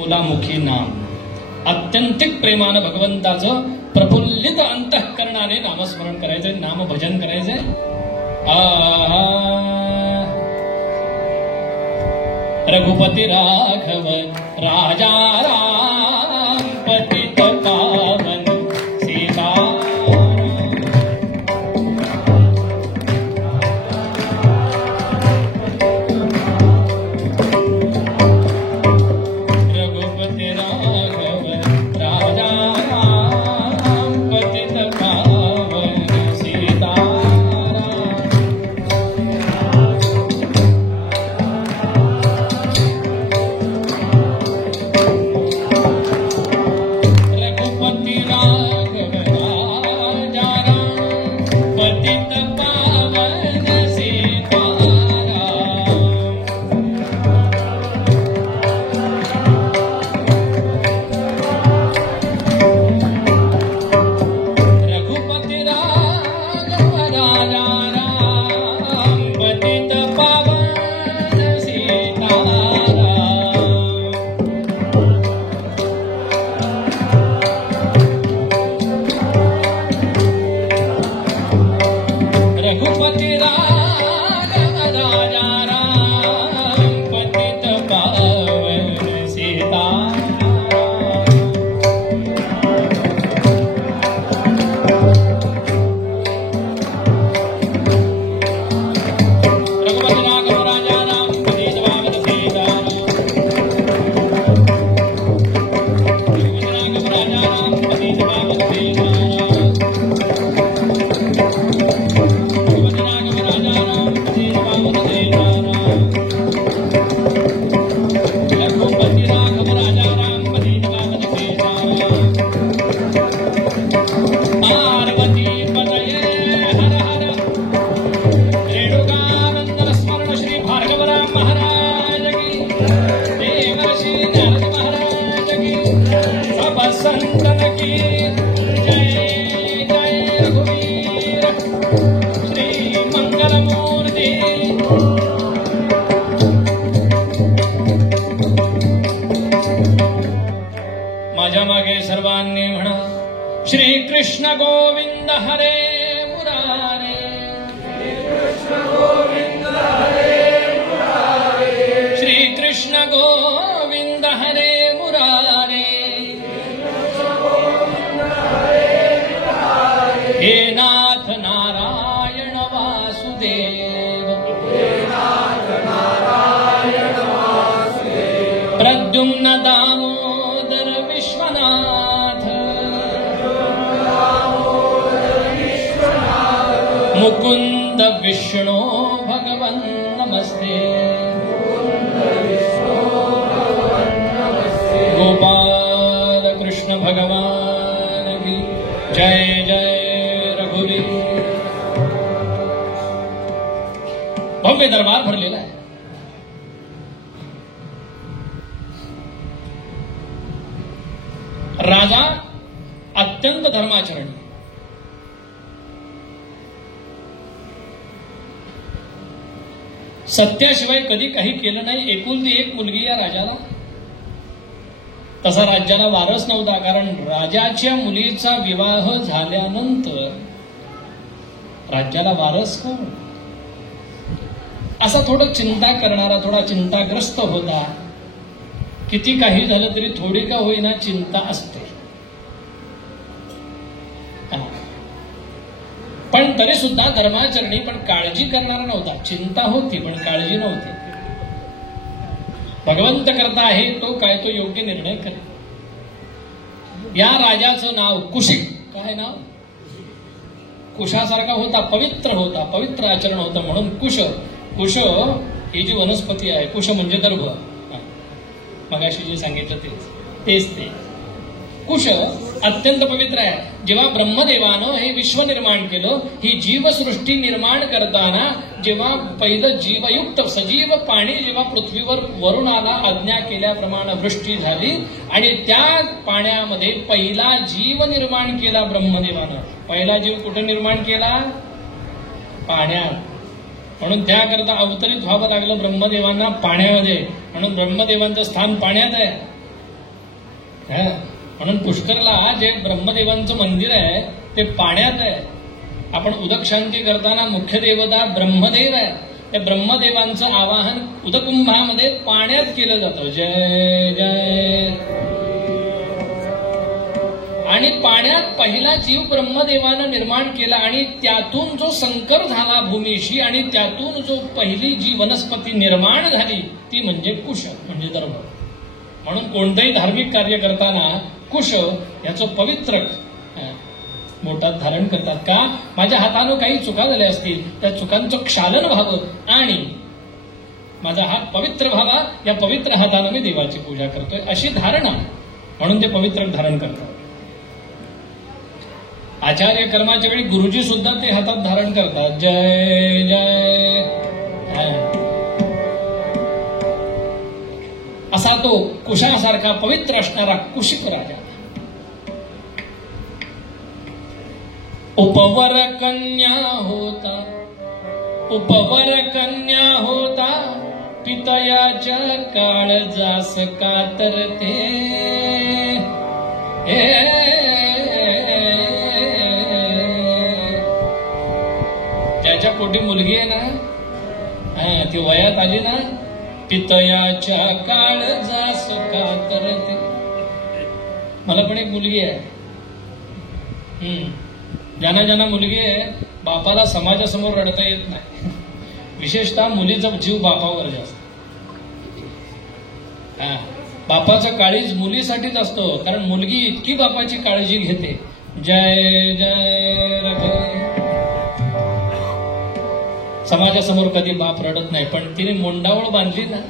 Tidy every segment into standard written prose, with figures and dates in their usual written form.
ओलामुखी नाम. अत्यंतिक प्रेमानं भगवंताचं प्रफुल्लित अंतःकरणाने नामस्मरण करायचंय, नामभजन करायचंय. रघुपती राघव राजा राम पतित पावन सीता. रघुपती राघव राजा राम पतित पावन सीता. माझ्या मागे सर्वांनी म्हणा, श्री कृष्ण गोविंद हरे मुरारे. श्री कृष्ण गोविंद हरे मुरारे. हे नाथ नारायण वासुदेव. प्रद्युम्न दामोदर विश्वनाथ. मुकुंद विष्णु भगवन् नमस्ते. गोपाल कृष्ण भगवान की जय. जय रघुवीर. भव्य दरबार भरलेला आहे. राजा अत्यंत धर्माचरणी. सत्याशिवाय कधी काही केलं नाही. एकुलती एक मुलगी या राजाला. तसा राज्याला वारस नव्हता, कारण राजाच्या मुलीचा विवाह झाल्यानंतर राज्याला वारस कोण, असा थोडं चिंता करणारा, थोडा चिंताग्रस्त होता. किती काही झालं तरी थोडी का होईना चिंता असते. पण तरी सुद्धा धर्माचरणी, पण काळजी करणारा नव्हता. चिंता होती पण काळजी नव्हती. भगवंत करता आहे तो काय, तो योग्य निर्णय करे. या राजाचं नाव कुशिक. काय नाव? कुशासारखा होता, पवित्र होता, पवित्र आचरण होतं, म्हणून कुश. कुश ही जी वनस्पती आहे, कुश म्हणजे गर्भ, मगाशी जे सांगितलं तेच ते. कुश अत्यंत पवित्र आहे. जेव्हा ब्रह्मदेवानं हे विश्व निर्माण केलं, ही जीवसृष्टी निर्माण करताना जेव्हा पहिलं जीवयुक्त सजीव पाणी जेव्हा पृथ्वीवर वरून आला, आज्ञा केल्याप्रमाणे वृष्टी झाली आणि त्या पाण्यामध्ये पहिला जीव निर्माण केला ब्रह्मदेवानं. पहिला जीव कुठे निर्माण केला? पाण्यात. म्हणून त्याकरता अवतरित व्हावं लागलं ब्रह्मदेवांना पाण्यामध्ये. म्हणून ब्रह्मदेवांचं स्थान पाण्यात आहे. म्हणून पुष्करला जे ब्रह्मदेवांचं मंदिर आहे ते पाण्यात आहे. आपण उदक शांती करताना मुख्य देवता ब्रह्मदेव आहे. त्या ब्रह्मदेवांचं आवाहन उदकुंभामध्ये पाण्यात केलं जातं. जय जय. आणि पाण्यात पहिला जीव ब्रह्मदेवानं निर्माण केला आणि त्यातून जो संकर झाला भूमीशी आणि त्यातून जो पहिली जी वनस्पती निर्माण झाली ती म्हणजे कुश म्हणजे दर्भ. म्हणून कोणतंही धार्मिक कार्य करताना कुश याचं पवित्र मोठात धारण करतात. का? माझ्या हातानं काही चुका झाल्या असतील त्या चुकांचं क्षालन व्हावं आणि माझा हात पवित्र व्हावा. या पवित्र हातानं मी देवाची पूजा करतोय अशी धारणा म्हणून ते पवित्र धारण करतात. आचार्य कर्माच्या वेळी गुरुजी सुद्धा ते हातात धारण करतात. जय जय. असा तो कुशासारखा पवित्र असणारा कुशिक राजा. उपवर कन्या होता, उपवर कन्या होता, पितयाच्या काळजास कातरते. त्याच्या पोटी मुलगी आहे ना, ती वयात आली ना, पितयाच्या काळजास कातरते. मला पण एक मुलगी आहे. ज्यांना ज्यांना मुलगी आहे बापाला समाजासमोर रडता येत नाही. विशेषतः मुलीचा जीव बापावर जास्त. बापाचा काळीज मुलीसाठीच असतो, कारण मुलगी इतकी बापाची काळजी घेते. जय जय रघुवीर. समाजासमोर कधी बाप रडत नाही, पण तिने मोंडावळ बांधली ना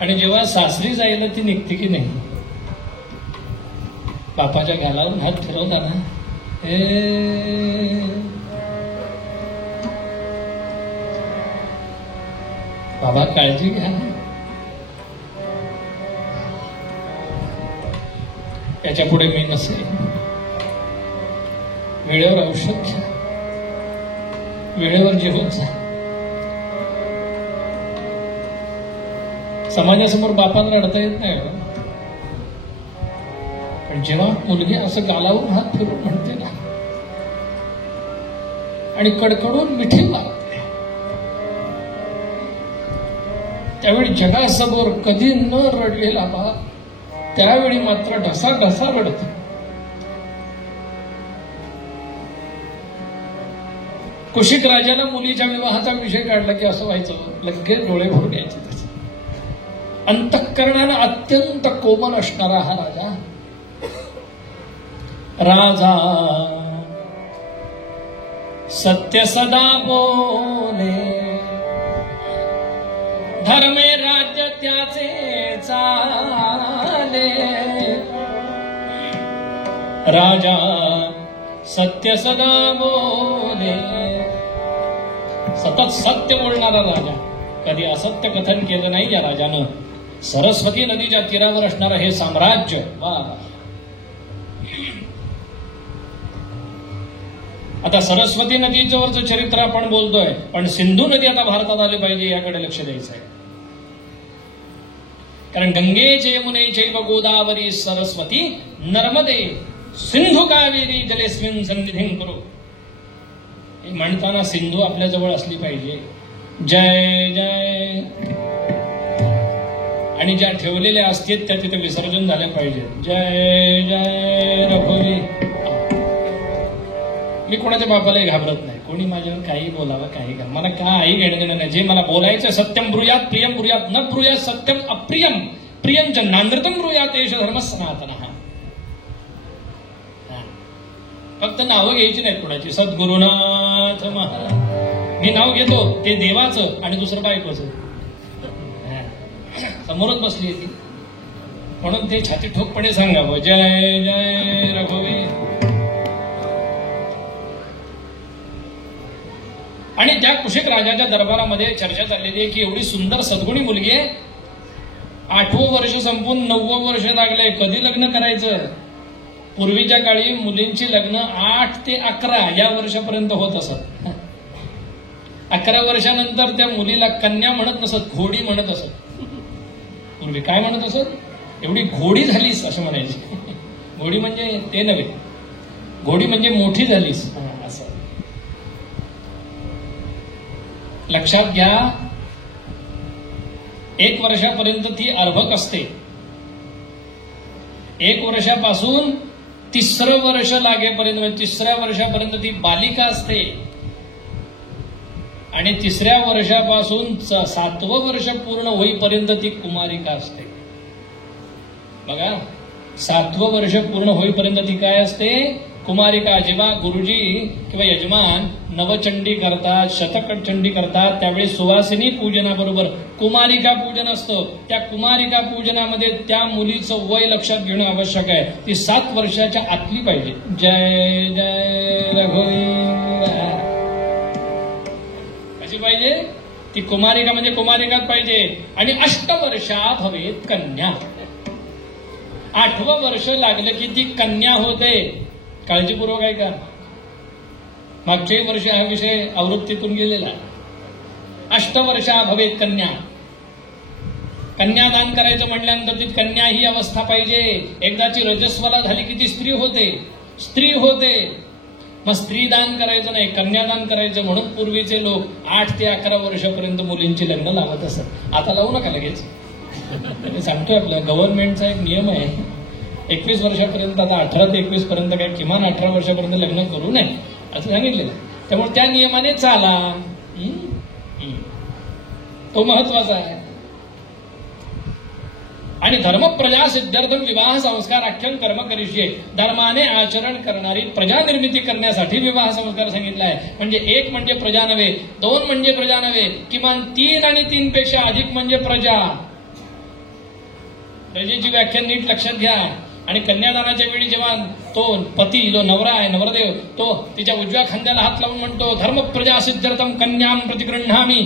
आणि जेव्हा सासरी जायला ती निघते की नाही, बापाच्या गालावर हात फिरवता ना, बाबा काळजी घ्या. याच्या पुढे मी नसेल. वेळेवर औषध घ्या, वेळेवर जेवण जा. समाजासमोर बापाला रडता येत नाही. पण जेव्हा मुलगी असं गालावून हात फिरून म्हणते ना आणि कडकडून मिठी मारते, त्यावेळी जगासमोर कधी न रडलेला बाप त्यावेळी मात्र ढसा ढसा रडतो. कुशिक राजाला मुलीच्या विवाहाचा विषय काढला की असं व्हायचं, लगेच डोळे भरून यायचे. अंतःकरणानं अत्यंत कोमल असणारा हा राजा राजा सत्य सदा बोले, धर्मे राज्य त्याचे चाले. राजा सत्य सदा बोले, सतत सत्य बोलणारा राजा, कधी असत्य कथन केलं नाही या राजानं. सरस्वती नदीच्या तीरावर असणारं हे साम्राज्य. वा. आता सरस्वती नदीचं चरित्र आपण बोलतोय, पण सिंधू नदी आता भारतात आली पाहिजे याकडे लक्ष द्यायचं आहे. कारण गंगे यमुने चैव गोदावरी सरस्वती नर्मदे सिंधू कावेरी जलेस्मिन् सन्निधिं कुरु. म्हणताना सिंधू आपल्या जवळ असली पाहिजे. जय जय. आणि ज्या ठेवलेल्या असतील त्या तिथे विसर्जन झाल्या पाहिजे. जय जय रघुवीर. मी कोणाच्या बापालाही घाबरत नाही. कोणी माझ्यावर काही बोलावं काही करा, मला काही घेणं नाही. जे मला बोलायचं सत्यम ब्रूयात प्रियम ब्रूयात न ब्रूयात सत्यम अप्रियम प्रियम च नानृतम ब्रूयात एष धर्म सनातन. फक्त नावं घ्यायची नाहीत कोणाची. सद्गुरुनाथ महाराज मी नाव घेतो ते देवाचं आणि दुसरं बायकोचं. समोरच बसली ती म्हणून ते छाती ठोकपणे सांगावं जय जय रघुवीर. आणि त्या कुशिक राजाच्या दरबारामध्ये चर्चा चाललेली आहे की एवढी सुंदर सद्गुणी मुलगी आहे. 8वं वर्ष संपून 9वं वर्ष लागलंय, कधी लग्न करायचं. पूर्वीच्या काळी मुलींची लग्न 8 ते 11 या वर्षापर्यंत होत असत. 11 वर्षानंतर त्या मुलीला कन्या म्हणत नसत, घोडी म्हणत असत. पूर्वी काय म्हणत असत? एवढी घोडी झालीस असं म्हणायची. घोडी म्हणजे ते नव्हे, घोडी म्हणजे मोठी झालीस असं. लक्षात घ्या, 1 वर्षापर्यंत ती अर्भक असते. 1 वर्षापासून 3रं वर्ष लागेपर्यंत, म्हणजे 3ऱ्या वर्षापर्यंत ती बालिका असते आणि 3ऱ्या वर्षापासून 7वं वर्ष पूर्ण होईपर्यंत ती कुमारिका असते. बघा, 7वं वर्ष पूर्ण होईपर्यंत ती काय असते? कुमारिका. जेव्हा गुरुजी किंवा यजमान नवचंडी करतात, शतकचंडी करतात, त्यावेळी सुवासिनी पूजनाबरोबर कुमारिका पूजन असतं. त्या कुमारिका पूजनामध्ये त्या मुलीचं वय लक्षात घेणं आवश्यक आहे. ती 7 वर्षाच्या आतली पाहिजे. जय जय रघुवीर. कशी पाहिजे ती? कुमारिका म्हणजे कुमारिकाच पाहिजे. आणि 8 वर्षा भवेत कन्या. 8वं वर्ष लागलं की ती कन्या होते. काळजीपूर्वक आहे का? मागच्या वर्षी हा विषय आवृत्तीतून गेलेला. 8 वर्षा भवेत कन्या. कन्यादान करायचं म्हटल्यानंतर ती कन्या ही अवस्था पाहिजे. एकदाची रजस्वला झाली की ती स्त्री होते. स्त्री होते. मग स्त्रीदान करायचं नाही, कन्यादान करायचं. म्हणून पूर्वीचे लोक 8 ते 11 वर्षापर्यंत मुलींची लग्न लावत असत. आता लावू नका लगेच. सांगतोय, आपल्या गव्हर्नमेंटचा एक नियम आहे, 21 वर्षापर्यंत, आता 18 ते 21 पर्यंत काय, किमान 18 वर्षापर्यंत लग्न करू नये असं सांगितलेलं. त्यामुळे त्या नियमाने चाला. तो महत्वाचा आहे. आणि धर्म प्रजा सिद्धार्थम विवाह संस्कार आख्यान कर्म करिष्ये. धर्माने आचरण करणारी प्रजा निर्मिती करण्यासाठी विवाह संस्कार सांगितला आहे. म्हणजे 1 म्हणजे प्रजा नव्हे, 2 म्हणजे प्रजा नव्हे, किमान 3 आणि 3 पेक्षा अधिक म्हणजे प्रजा. प्रजेची व्याख्या नीट लक्षात घ्या. आणि कन्यादानाच्या वेळी जेव्हा तो पती, जो नवरा आहे, नवरदेव, तो तिच्या उजव्या खांद्याला हात लावून म्हणतो, धर्म प्रजा सिद्धार्थम कन्याम प्रतिगृह्णामी.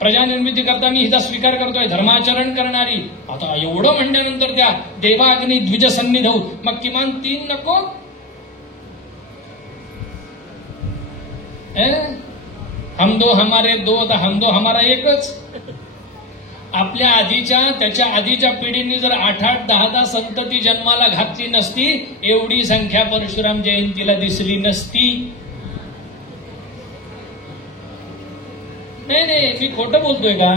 प्रजा निर्मिती करता मी हिचा स्वीकार करतोय, धर्माचरण करणारी. आता एवढं म्हणल्यानंतर त्या देवाग्नी द्विज सन्निधौ, मग किमान 3 नको? हम दो हमारे 2, तर हम दो हमारा 1च. आपल्या आधीच्या, त्याच्या आधीच्या पिढींनी जर 8-8, 10-10 संतती जन्माला घातली नसती, एवढी संख्या परशुराम जयंतीला दिसली नसती. नाही, मी खोटं बोलतोय का?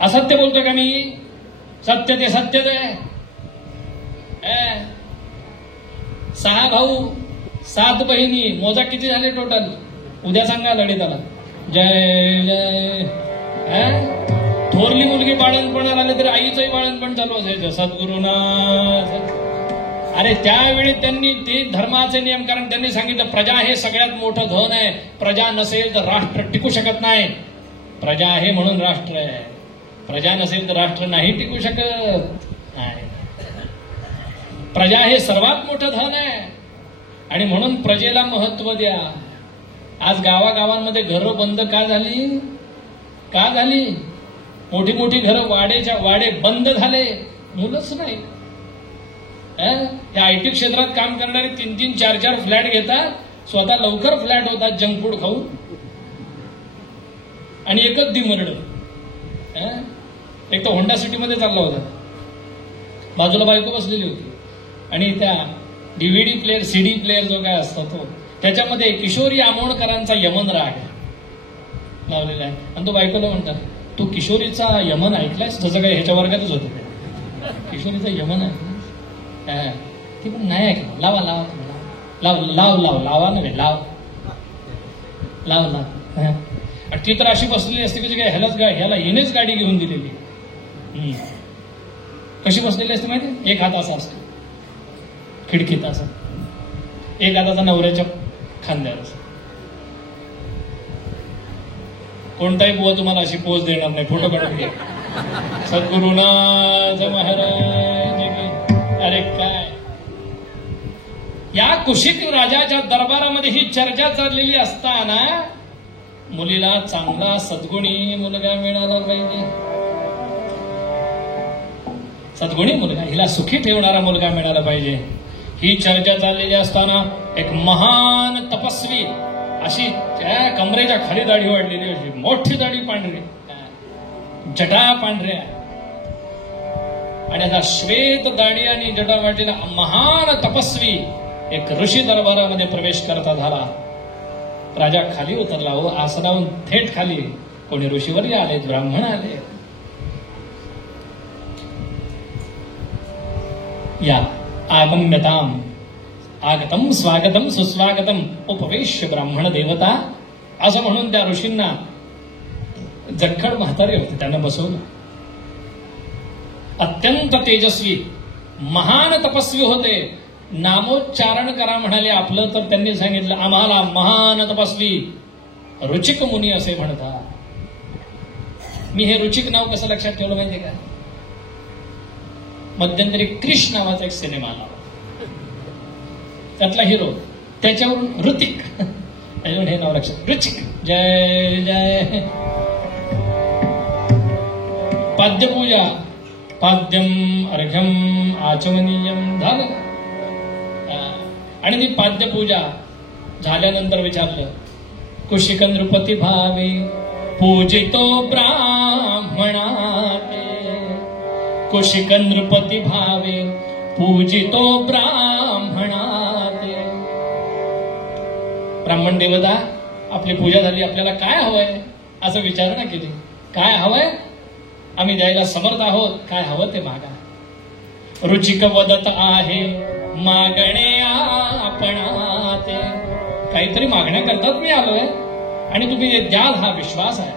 असत्य बोलतोय का मी? सत्य ते सत्यच आहे. 6 भाऊ 7 बहिणी, मोजा किती झाले टोटल? उद्या सांगा लढिताला. जय जय. थोरली मुलगी बाळणपणाला आले तरी आईचंही बाळणपण चालू असायचं. सद्गुरुनाथ. अरे त्यावेळी त्यांनी ते धर्माचे नियम, कारण त्यांनी सांगितलं प्रजा हे सगळ्यात मोठं धन आहे. प्रजा नसेल तर राष्ट्र टिकू शकत नाही. प्रजा आहे म्हणून राष्ट्र आहे. प्रजा नसेल तर राष्ट्र नाही टिकू शकत. प्रजा हे सर्वात मोठं धन आहे आणि म्हणून प्रजेला महत्व द्या. आज गावागावांमध्ये घरं बंद का झाली? का झाली? मोठी मोठी घरं, वाडे बंद झाले. मुलंच नाही. त्या आयटी क्षेत्रात काम करणारे 3-3, 4-4 फ्लॅट घेतात. स्वतः लवकर फ्लॅट होतात जंक फूड खाऊन. आणि एकच दिमरड. एक तर होंडा सिटीमध्ये चालला होता, बाजूला बायको बसलेली होती आणि त्या DVD प्लेअर, CD प्लेअर जो काय असतो तो, त्याच्यामध्ये किशोरी आमोणकरांचा यमन राग लावलेला आहे. आणि तो बायकोला म्हणतात, तू किशोरीचा यमन ऐकलायस? जसं काय ह्याच्या वर्गातच होतं. किशोरीचा यमन आहे. ती पण नाही ऐकलं. लावा लावा लाव लाव लाव लावा नव्हे, लाव लाव लाव. ती तर अशी बसलेली असते की काय ह्याला हिनेच गाडी घेऊन दिलेली. कशी बसलेली असते माहिती? एक हात असा असतो खिडकीत, असा एक हाताचा नवऱ्याच्या खांद्यावर असतो. कोणताही बुवा तुम्हाला अशी पोच देणार नाही. फोटो काढून घ्या. सद्गुरुनाथ महाराज. अरे काय, या कुशिक राजाच्या दरबारामध्ये ही चर्चा चाललेली असताना मुलीला चांगला सद्गुणी मुलगा मिळाला पाहिजे. सद्गुणी मुलगा, हिला सुखी ठेवणारा मुलगा मिळाला पाहिजे. ही चर्चा चाललेली असताना एक महान तपस्वी, अशी त्या कमरेच्या खाली दाढी वाढलेली, अशी मोठी दाढी, पांढरी जटा, पांढऱ्या, आणि आता श्वेत दाढी आणि जटावाटीला महान तपस्वी एक ऋषी दरबारामध्ये प्रवेश करता झाला. राजा खाली उतरला. हो, आसनावून थेट खाली. कोणी ऋषीवर्य आले, ब्राह्मण आले. या आगम्यताम आगतम स्वागतम सुस्वागतम उपवेश्य ब्राह्मण देवता असं म्हणून त्या ऋषींना जखड म्हातारे होते त्यांना बसवलं. अत्यंत तेजस्वी महान तपस्वी होते. नामोच्चारण करा म्हणाले आपलं, तर त्यांनी सांगितलं आम्हाला महान तपस्वी रुचिक मुनी असे म्हणतात. मी हे रुचिक नाव कसं लक्षात ठेवलं माहितीये का? मध्यंतरी क्रिश नावाचा एक सिनेमा आला, त्यातला हिरो, त्याच्यावरून ऋतिक हे नाव लक्षात. रुचिक. जय जय. पाद्यपूजा. पाद्यम अर्घ्यम आचमनीयम झालं. आणि ती पाद्यपूजा झाल्यानंतर विचारलं कुशिक नृपती भावे पूजितो ब्राह्मणाते. कुशिक नृपती भावे पूजितो ब्राह्मणाते. ब्राह्मण देवता आपली पूजा झाली, आपल्याला काय हवंय असं विचारणा केली. काय हवंय? आम्ही द्यायला समर्थ आहोत, काय हवं ते मागा. रुचिक वदत आहे मागणे आपणाते. काहीतरी मागण्या करतात मी आलोय आणि तुम्ही द्याल हा विश्वास आहे.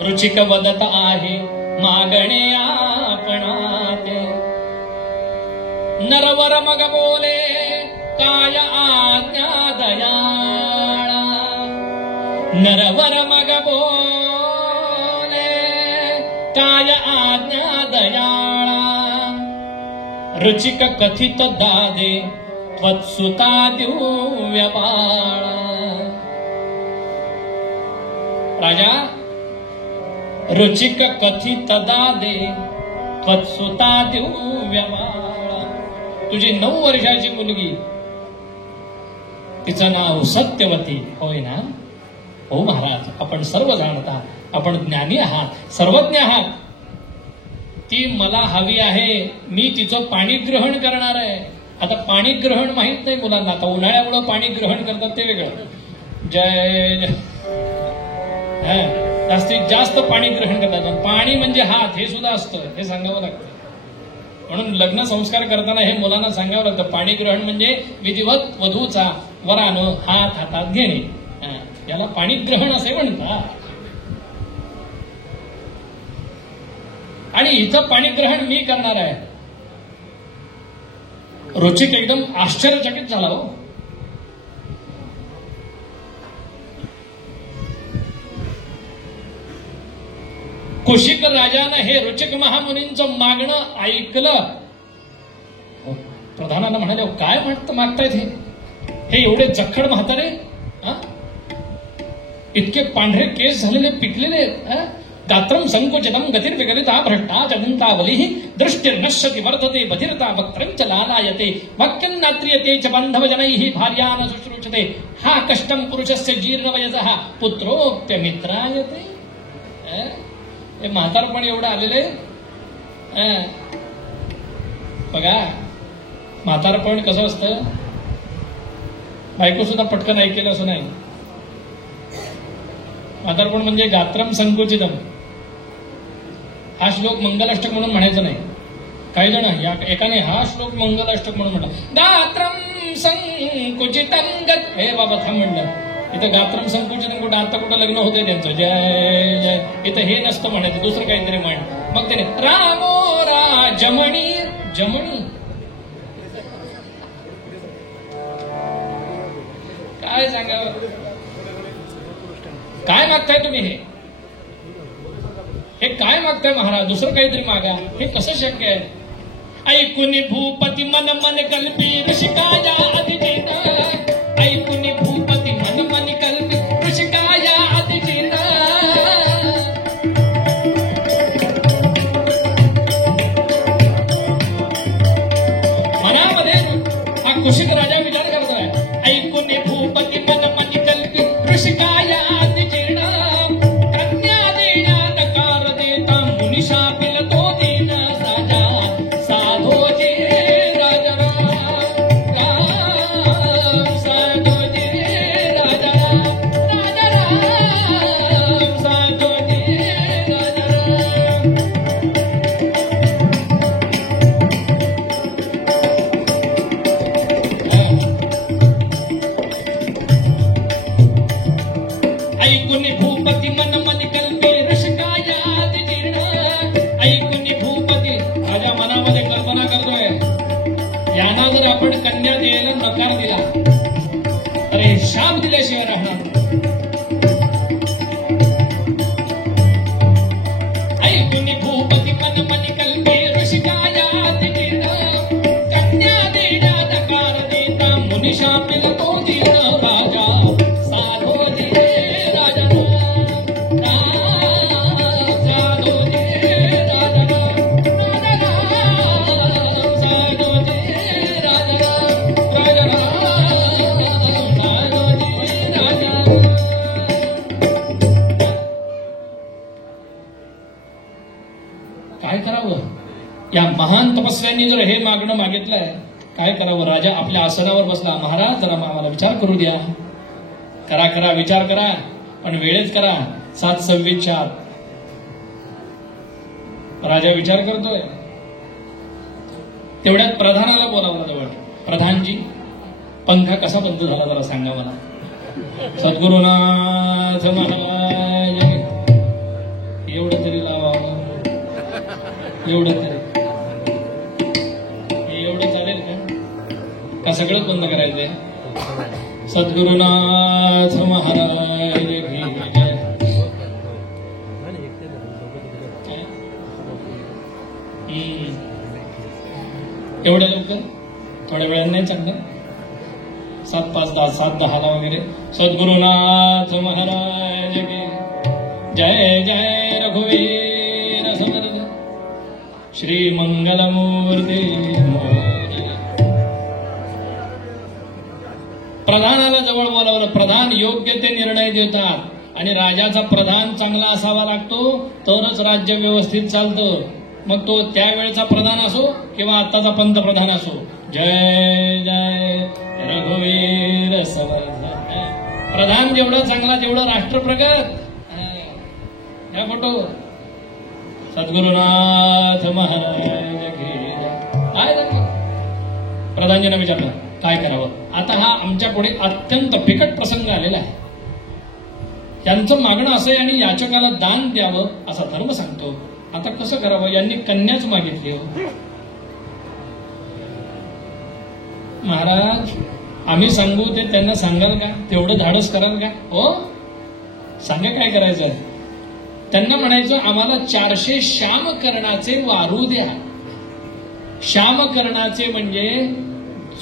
रुचिक वदत आहे मागणे आपणाते. नरवर मग बोले काय आज्ञा दयाळा. नरवर मग बोले काय आज्ञा दयाळा. रुचिक कथित दादे त्वत्सुता दिव्य बाळा. राजा, रुचिक कथित दादे त्वत्सुता दिव्य बाळा. तुझी 9 वर्षाची मुलगी, तिचं नाव सत्यवती होय ना? हो महाराज, आपण सर्व जाणता, आपण ज्ञानी आहात, सर्वज्ञ आहात. ती मला हवी आहे, मी तिचं पाणी ग्रहण करणार आहे. आता पाणी ग्रहण माहित नाही मुलांना, आता उन्हाळ्यामुळे पाणी ग्रहण करतात ते वेगळं. जय जय. जास्तीत जास्त पाणी ग्रहण करतात. पाणी म्हणजे हात हे सुद्धा असतं, हे सांगावं लागतं. म्हणून लग्न संस्कार करताना हे मुलांना सांगावं लागतं. पाणी ग्रहण म्हणजे विधिवत वधूचा वरानं हात हातात घेणे, याला पाणी ग्रहण असे म्हणतात. आणि इथं पाणीग्रहण मी करणार आहे. रुचिक एकदम आश्चर्यचकित झाला. हो, कुशिक राजानं हे रुचिक महामुनींचं मागणं ऐकलं. प्रधानानं म्हणाले काय मागतायत हे एवढे जखड म्हातारे, इतके पांढरे केस झालेले पिकलेले, गात्रम संकुचितम गतिर् विगलिता भ्रष्टा जगंतावली दृष्टिर्नश्यति वर्धते बधिरता वक्त्रंच लालायते वाक्यं नात्रियते च बांधवजनैः भार्यान शुश्रूषते हा कष्टं पुरुषस्य जीर्णवयसः पुत्रोप्यमित्रायते. हे म्हातारपण एवढं आलेले. बघा म्हातारपण कसं असतं, बायको सुद्धा पटकन ऐकेल असं नाही. म्हातारपण म्हणजे गात्रम संकुचितम. हा श्लोक मंगलाष्टक म्हणून म्हणायचं नाही. काही जण एकाने हा श्लोक मंगलाष्टक म्हणून म्हणला. गात्रम संकुचितम हे बाबा थांब म्हणलं. इथं गात्रम संकुचितम कुठं, आता कुठं लग्न होते त्यांचं. जय जय. इथं हे नसतं म्हणायचं, दुसरं काहीतरी म्हण. मग त्याने रामो राजमणी जमणी. काय सांगावं, काय मागताय तुम्ही? हे काय मागताय महाराज? दुसरं काहीतरी मागा. हे कसं शक्य आहे? ऐकून भूपती मन मन कल्पी ऋषिकाया अतिचेता. ऐकून भूपती मन मन कल्पी ऋषिकाया अतिचेता. मनामध्ये हा कुशिक राजा विचार करतोय. ऐकून भूपती मन मन कल्पी ऋषिकाया अतिचेता. प्रज्ञा देना नकार देता मुनिशा पिल तो देना पण कन्या द्यायला नकार दिला. अरे शाप दिल्याशिवाय राहणार. ऐकुनी भूपती मन मनी कल्पे ऋषिकाया कन्या देण्या नकार देता मुनी शापिल तो दीन राजा. साधो दे राजन साधो दे राजन साधो दे राजन राजन साधो दे राजन. काय करावं? या महान तपस्व्यांनी जर हे मागणं मागितलंय, काय करावं? राजा आपल्या आसनावर बसला. महाराज जरा आम्हाला विचार करू द्या. करा करा विचार करा, पण वेळेत करा. 7:26 राजा विचार करतोय. तेवढ्यात प्रधानाला बोलावलं जवळ. प्रधानजी, पंखा कसा बंद झाला जरा सांगा मला. सद्गुरुनाथ महाराज एवढं तरी लावावं. एवढं तरी एवढं चालेल का सगळं बंद करायचंय? सद्गुरुनाथ महाराज की जय. एवढ्या लवकर? थोड्या वेळाने नाही चालणार? 7:05, 7:10 वगैरे. सद्गुरुनाथ महाराज की जय. जय रघुवीर समर्थ श्री मंगलमूर्ती. प्रधानाला जवळ बोलावलं. प्रधान योग्य ते निर्णय देतात आणि राजाचा प्रधान चांगला असावा लागतो, तरच राज्य व्यवस्थित चालतं. मग तो त्यावेळेचा प्रधान असो किंवा आताचा पंतप्रधान असो. जय जय रघुवीर समर्थ. प्रधान जेवढं चांगला तेवढं राष्ट्र प्रगत. या फोटो सद्गुरुनाथ महाराज की जय. प्रधानजींना विचारलं काय करावं. आता हा आमच्या पुढे अत्यंत बिकट प्रसंग आलेला आहे. त्यांचं मागणं असं आहे आणि याचकाला दान द्यावं असा धर्म सांगतो. आता कसं करावं? यांनी कन्याच मागितली. महाराज आम्ही सांगू ते त्यांना सांगाल का? तेवढं धाडस कराल का? हो सांगा काय करायचं. त्यांना म्हणायचं आम्हाला 400 श्यामकर्णाचे वारू द्या. श्यामकर्णाचे म्हणजे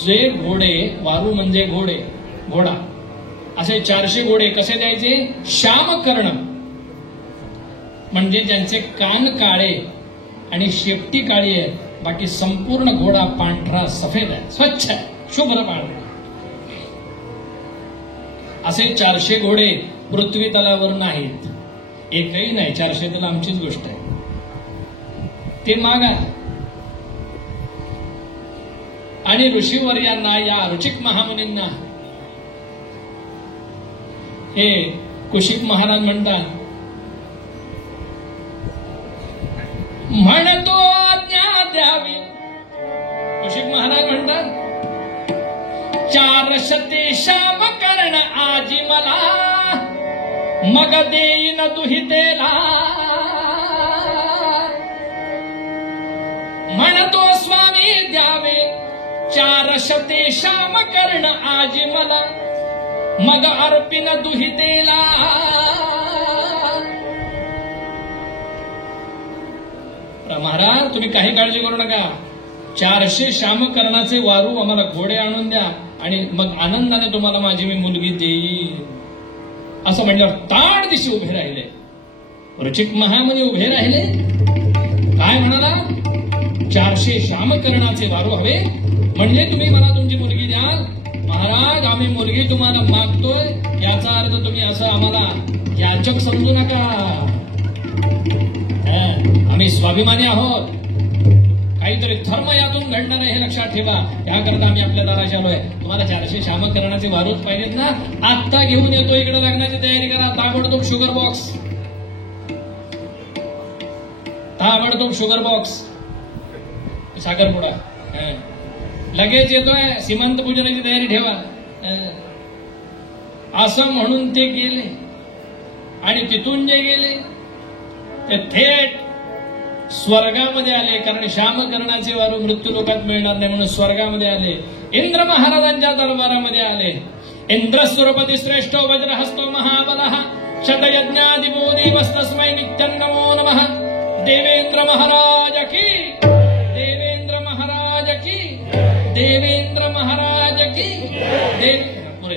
जे घोडे, वारू म्हणजे घोडे, घोडा, असे 400 घोडे कसे द्यायचे? श्यामकर्ण म्हणजे ज्यांचे कान काळे आणि शेपटी काळी आहे, बाकी संपूर्ण घोडा पांढरा सफेद आहे, स्वच्छ शुभ्र पांढरा. असे 400 घोडे पृथ्वी तलावर नाहीत. एकही नाही. 400 तर आमचीच गोष्ट आहे. ते मागा. आणि ऋषीवर्यांना, या ऋचिक महामुनींना हे कुशिक महाराज म्हणतात, म्हणतो आज्ञा द्यावी. कुशिक महाराज म्हणतात 400 श्याम कर्ण आजी मला, मग देईन दुहितेला. म्हणतो स्वामी द्यावे 400 श्याम कर्ण आजी मला, मग अर्पिन दुहितेला. महाराज तुम्ही काही काळजी करू नका. 400 श्यामकर्णाचे वारू आम्हाला घोडे आणून द्या आणि मग आनंदाने तुम्हाला माझी मी मुलगी देईन. असं म्हणल्यावर ताड दिशी उभे राहिले. ऋचिक महामुनी उभे राहिले. काय म्हणाला? 400 श्यामकर्णाचे वारू हवे म्हणजे तुम्ही मला तुमची मुलगी द्याल. महाराज आम्ही मुलगी तुम्हाला मागतोय, याचा अर्थ तुम्ही असं आम्हाला याचक समजू नका. आम्ही स्वाभिमानी आहोत. काहीतरी धर्म यातून घडणार आहे हे लक्षात ठेवा. त्याकरता आम्ही आपल्या दाराशी आलोय. तुम्हाला 400 श्यामकर्णाचे वारूच पाहिजेत ना? आत्ता घेऊन येतो. इकडे लग्नाची तयारी करा. ताबडतोब शुगर बॉक्स, ताबडतोब शुगर बॉक्स, साखरपुडा लगेच येतोय. सीमंत पूजनाची तयारी ठेवा. असं म्हणून ते गेले आणि तिथून जे गेले ते थेट स्वर्गामध्ये आले. कारण श्यामकर्णाचे वारू मृत्यू लोकात मिळणार नाही म्हणून स्वर्गामध्ये आले. इंद्र महाराजांच्या दरबारामध्ये आले. इंद्रस्वरूपती श्रेष्ठो वज्रहस्तो महाबलः शतयज्ञादिपो देवस्तस्मै नित्यं नमो नमः. देवेंद्र महाराज की, देवेंद्र महाराज की, देवेंद्र महाराज की. पुरे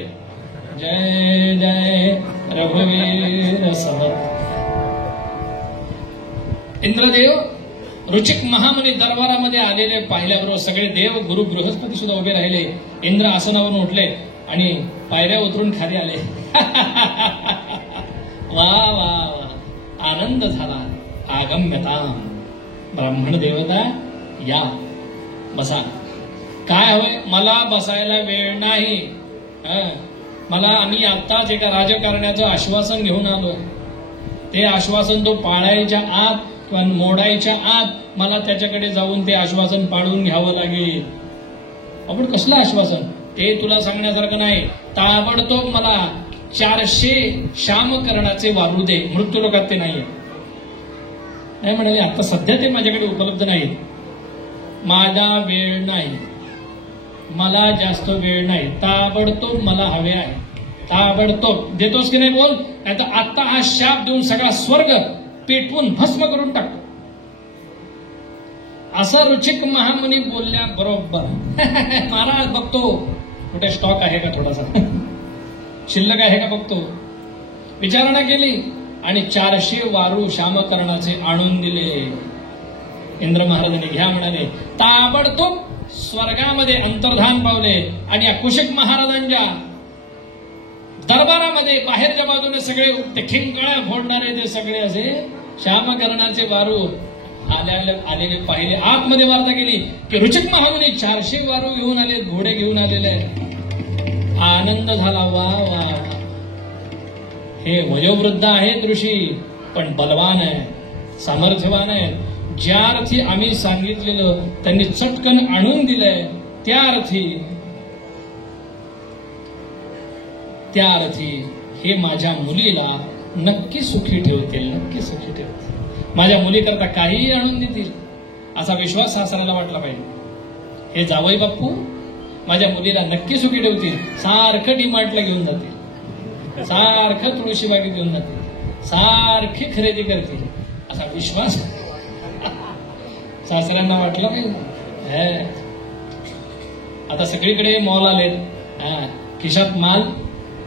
जय जय रघुवीर समर्थ. इंद्रदेव रुचिक महामुनी दरबारामध्ये आलेले पाहिल्याबरोबर सगळे देव गुरु बृहस्पती सुद्धा उभे राहिले. इंद्र आसनावरून उठले आणि पायऱ्या उतरून खाली आले. वा वा वा, आनंद झाला. आगम्यता ब्राह्मण देवता या, बसा. काय होय, मला बसायला वेळ नाही. आम्ही आत्ताच एका राजकारण्याचं आश्वासन घेऊन आलो. ते आश्वासन तो पाळायच्या आत किंवा मोडायच्या आत मला त्याच्याकडे जाऊन ते आश्वासन पाळून घ्यावं लागेल. आपण कसलं आश्वासन ते तुला सांगण्यासारखं नाही. ताबडतोब मला 400 शामकरणाचे वारू दे. मृत्यू लोकात ते नाहीये. नाही म्हणाले, आता सध्या ते माझ्याकडे उपलब्ध नाहीत. माझा वेळ नाही, मला जास्त वेळ नाही. ताबडतोब मला हवे आहे. ताबडतोब देतोस की नाही बोल, नाही तर आता हा शाप देऊन सगळा स्वर्ग पेटवून भस्म करून टाकतो. असं रुचिक महामुनी बोलल्या बरोबर. महाराज बघतो कुठे स्टॉक आहे का, थोडासा शिल्लक आहे का बघतो. विचारणा केली आणि 400 वारू शामकरणाचे आणून दिले. इंद्र महाराजांनी घ्या म्हणाले. ताबडतोब स्वर्गामध्ये अंतर्धान पावले आणि या कुशिक महाराजांच्या दरबारामध्ये बाहेरच्या बाजूने सगळे ते खिंकळ्या फोडणारे ते सगळे असे शामकरणाचे वारू आलेले पाहिले. आतमध्ये वार्ता केली की रुचिक महामुनी 400 वारू घेऊन आले, घोडे घेऊन आलेले आहेत. आनंद झाला. वा वा, हे वयोवृद्ध आहेत ऋषी, पण बलवान आहे, सामर्थ्यवान आहे. ज्या अर्थी आम्ही सांगितलेलं त्यांनी चटकन आणून दिलंय, त्या अर्थी हे माझ्या मुलीला नक्की सुखी ठेवतील, नक्की सुखी ठेवतील. माझ्या मुलीकरता काहीही आणून देतील असा विश्वास सासऱ्याला वाटला पाहिजे. हे जावई बाप्पू माझ्या मुलीला नक्की सुखी ठेवतील. सारखं डीमार्टला घेऊन जातील, सारखं तुळशीबागेत घेऊन जातील, सारखी खरेदी करतील असा विश्वास सासऱ्यांना वाटला पाहिजे. आता सगळीकडे मॉल आलेत. खिशात माल,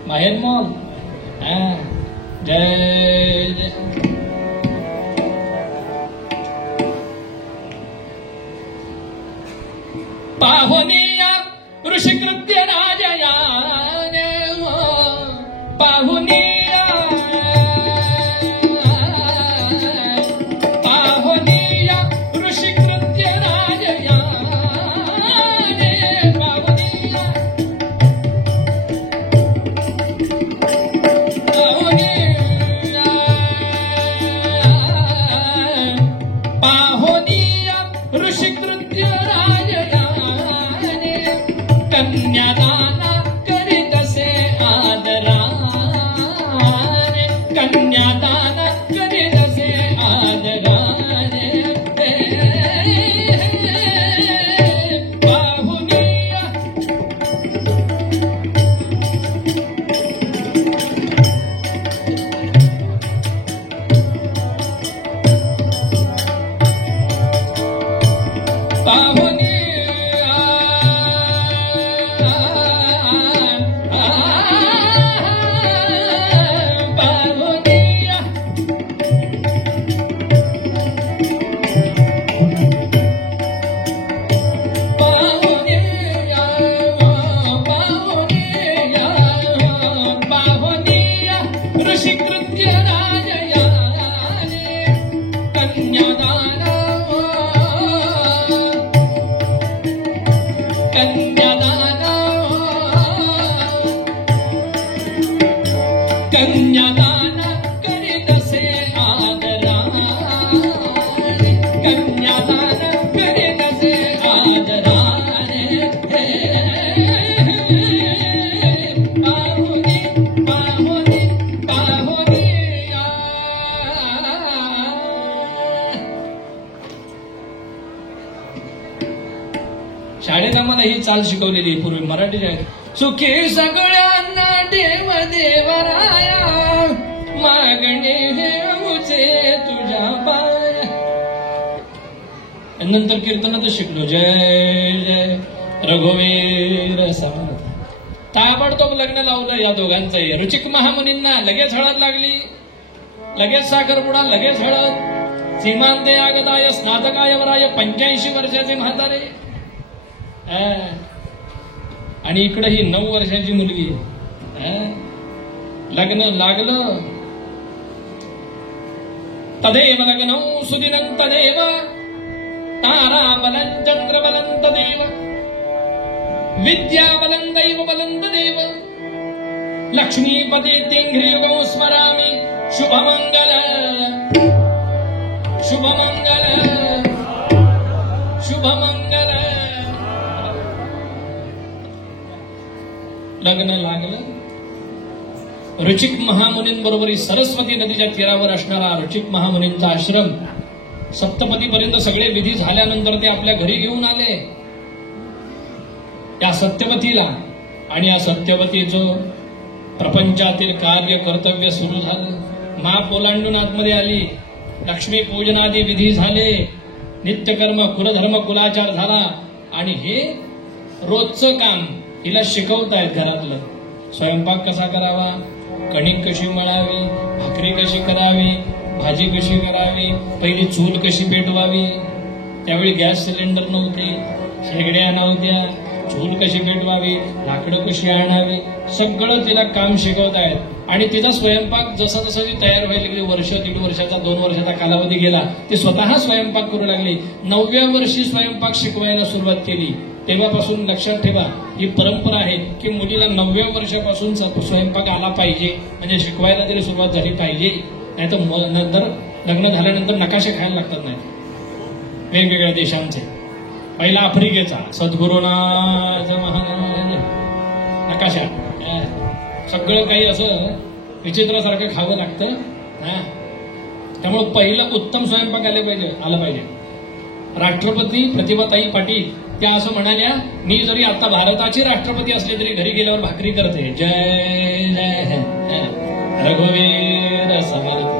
बाहेर मॉल. जय जय. पाहुनिया ऋषिकृत्य राजयाने, पाहुनिया ऋषिकृत्य राजयाने, पाहुनिया ऋषिकृत्य राजयाने. शाळेत आम्हाला ही चाल शिकवलेली पूर्वी मराठी शाळेत. सुखी सगळ्यांना देव देवराया, मागणे हे आमुचे तुझ्या पाया. नंतर कीर्तनात शिकलो, जय जय रघुवीर समर्थ. ताबडतोब लग्न लावलं या दोघांचंही. रुचिक महामुनींना लगेच हळद लागली, लगेच साखरपुडा, लगेच हळद. सीमांते आगदाय स्नातकाय वराय, 85 वर्षाचे म्हातारे. आणि इकडे ही 9 वर्षाची मुलगी. लग्न लागलं. तदेव लग्न सुदिनं तदेव, तारा बलं चंद्र बलं तदेव, विद्या बलं दैव बलं तदेव, लक्ष्मीपते तिंघ्रियुगं स्मरामि. शुभमंगल शुभमंगल शुभमंगल. लग्न लागलं. रुचिक महामुनींबरोबर सरस्वती नदीच्या तीरावर असणारा रुचिक महामुनींचा आश्रम. सप्तपदीपर्यंत सगळे विधी झाल्यानंतर ते आपल्या घरी घेऊन आले त्या सत्यवतीला. आणि या सत्यवतीचं प्रपंचातील कार्य कर्तव्य सुरू झालं. माप ओलांडून आतमध्ये आली. लक्ष्मी पूजनादी विधी झाले. नित्यकर्म कुलधर्म कुलाचार झाला. आणि हे रोजचं काम हिला शिकवतायत घरातलं. स्वयंपाक कसा करावा, कणिक कशी मळावी, भाकरी कशी करावी, भाजी कशी करावी, पहिली चूल कशी पेटवावी. त्यावेळी गॅस सिलेंडर नव्हते, शेगड्या नव्हत्या. चूल कशी पेटवावी, लाकडं कशी आणावी, सगळं तिला काम शिकवतायत. आणि तिचा स्वयंपाक जसा जसा ती तयार व्हायला लागली, वर्ष 1.5 वर्षाचा 2 वर्षाचा कालावधी गेला, ती स्वतः स्वयंपाक करू लागली. 9व्या वर्षी स्वयंपाक शिकवायला सुरुवात केली. तेव्हापासून लक्षात ठेवा, ही परंपरा आहे की मुलीला 9व्या वर्षापासून स्वयंपाक आला पाहिजे, म्हणजे शिकवायला तरी सुरुवात झाली पाहिजे. नाहीतर नंतर लग्न झाल्यानंतर नकाशे खायला लागतात नाही वेगवेगळ्या देशांचे. पहिला आफ्रिकेचा सद्गुरूनाथ नकाशा, सगळं काही असं विचित्रासारखं खावं लागतं. त्यामुळे पहिलं उत्तम स्वयंपाक आलं पाहिजे. राष्ट्रपती प्रतिभाताई पाटील त्या असं म्हणाल्या, मी जरी आता भारताची राष्ट्रपती असले तरी घरी गेल्यावर भाकरी करते. जय जय रघुवीर समर्थ.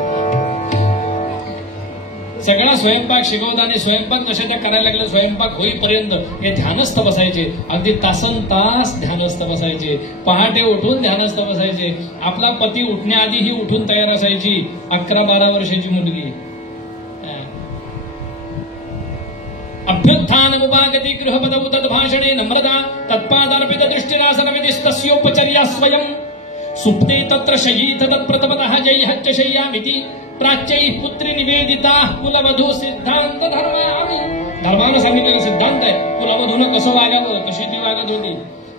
सगळा स्वयंपाक शिकवताना स्वयंपाक कशा त्या करायला लागलं. स्वयंपाक होईपर्यंत हे ध्यानस्थ बसायचे. अगदी तासन तास ध्यानस्थ बसायचे. पहाटे उठून ध्यानस्थ बसायचे. आपला पती उठण्याआधी ही उठून तयार असायची. 11-12 वर्षाची मुलगी. अभ्युत्थानमुपागती गृहपदौ तद्भाषणे नम्रता तत्पादार्पित दृष्टिरासनविधिस्तस्योपचर्या स्वयं सुप्ते तत्र शयीत तत्प्रतपतः जय्यशय्यामिति प्राच्यैः पुत्री निवेदिता कुलवधू सिद्धांत धर्मायामी. धर्मानं सांगितलेला सिद्धांत आहे. कुलवधूनं कसं वागावं, कशी ती वागत होती.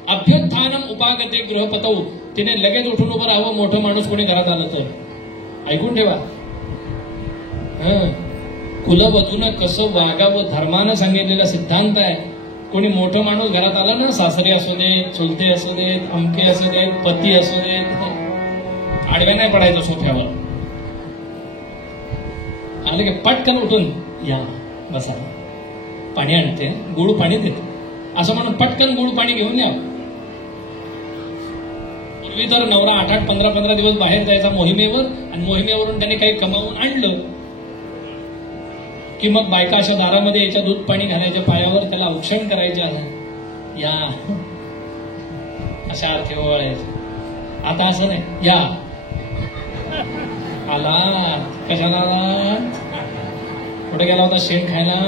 अभ्युत्थानम उपागते गृहपतौ. तिने लगेच उठून उभं राहावं मोठं माणूस कोणी घरात आलं तर. ऐकून ठेवा. कुलवधूनं कसं वागावं धर्मानं सांगितलेला सिद्धांत आहे. कोणी मोठं माणूस घरात आला ना, सासरे असू देत, चुलते असू देत, अमके असू देत, पती असू देत, आडव्या नाही पडायचं सोफ्यावर. आले की पटकन उठून या बसा, पाणी आणते, गुळ पाणी देते असं म्हणून पटकन गुळ पाणी घेऊन या. पूर्वी तर नवरा 8-8, 15-15 दिवस बाहेर जायचा मोहिमेवर, आणि मोहिमेवरून त्यांनी काही कमावून आणलं की मग बायका अशा दारामध्ये याच्या दूध पाणी घालायच्या पायावर, त्याला औक्षण करायच्या, या अशा अर्थी ओवाळायचे. आता असं नाही, या आला, कशाला आला, कुठे गेला होता शेण खायला,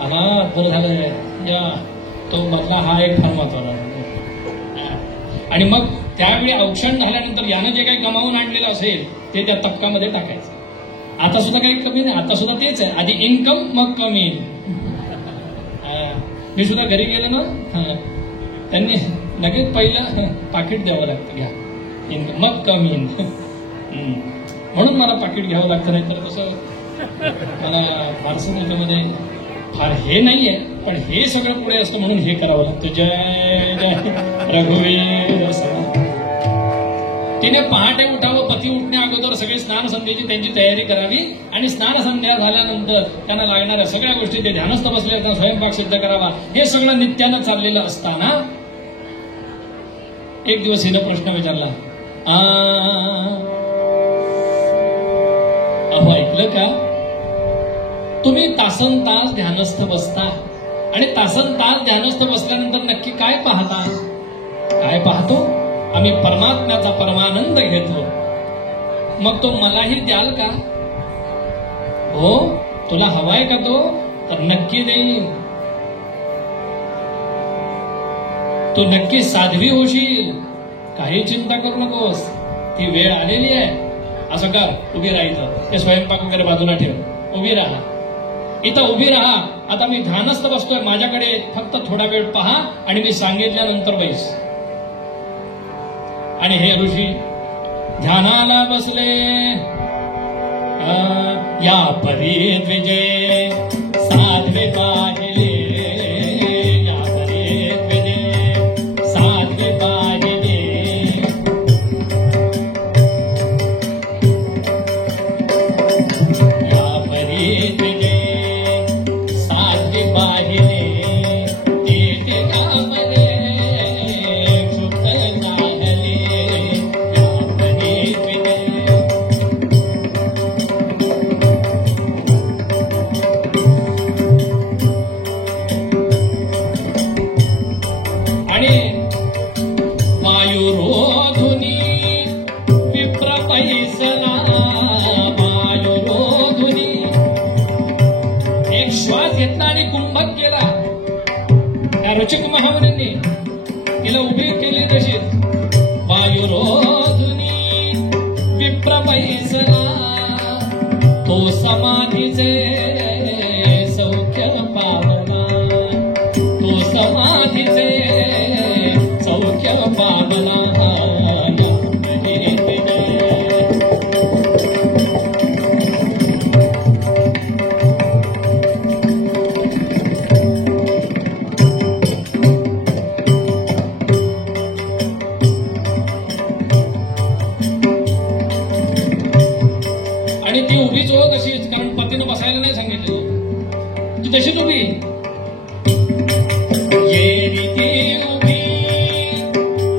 आला बरं झालं, या. तो बदला हा एक फार महत्वाचा. आणि मग त्यावेळी औक्षण झाल्यानंतर यानं जे काही कमावून आणलेलं असेल ते त्या तक्कामध्ये टाकायचं. आता सुद्धा काही कमी नाही, आता सुद्धा तेच आहे. आधी इन्कम मग कमी. मी सुद्धा घरी गेलो ना, त्यांनी लगेच पहिलं पाकिट द्यावं लागतं, घ्या इन्कम मग कमी म्हणून मला पाकिट घ्यावं लागतं. नाही तर तसं मला फारसं त्याच्यामध्ये फार हे नाहीये, पण हे सगळं पुढे असतं म्हणून हे करावं लागतं. जय जय रघुवीर. तिने पहाटे उठावं, पती उठण्या अगोदर सगळी स्नान संध्येची त्यांची तयारी करावी आणि स्नान संध्या झाल्यानंतर त्यांना लागणाऱ्या सगळ्या गोष्टी ते ध्यानस्थ बसले त्यांना स्वयंपाक सिद्ध करावा. हे सगळं नित्यानं चाललेलं असताना एक दिवस हिनं प्रश्न विचारला, अहो ऐकलं का, तुम्ही तासन तास ध्यानस्थ बसता आणि तासन तास ध्यानस्थ बसल्यानंतर नक्की काय पाहता? काय पाहतो? आम्ही परमात्म्याचा परमानंद घेतो. मग तो मलाही द्याल का? हो, तुला हवाय का तो? तर नक्की देईन. तू नक्की साध्वी होशील, काही चिंता करू नकोस, ती वेळ आलेली आहे. असं कर, उभी राहायचं, ते स्वयंपाक वगैरे बाजूला ठेव, उभी राहा, इथं उभी राहा. आता मी ध्यानस्थ बसतोय, माझ्याकडे फक्त थोडा वेळ पहा आणि मी सांगितल्यानंतर बैस. आणि हे ऋषी ध्यानाला बसले. या परी द्विजय साध्वी पाहिले, या परी द्विजय साध्वी पाहिले. या परी द्विजय साध्वी पाहिले, ते कामले शुभ झाले. या परी द्विजय. आणि वायुरोधुनी विप्र पैसला, वायुरोधुनी एक श्वास घेतला आणि कुंभक केला. त्या रुचिक महामुनींनी तिला उभी केली तशीच. वायुरोधुनी विप्र पैसला, तो समाधीचे सौख्य पावला, तो समाधीचे सौख्य पावला. आणि ती उभीच हो तशीच, कारण पतीनं बसायला नाही सांगितलं, ती तशीच उभी. ये रीती उभी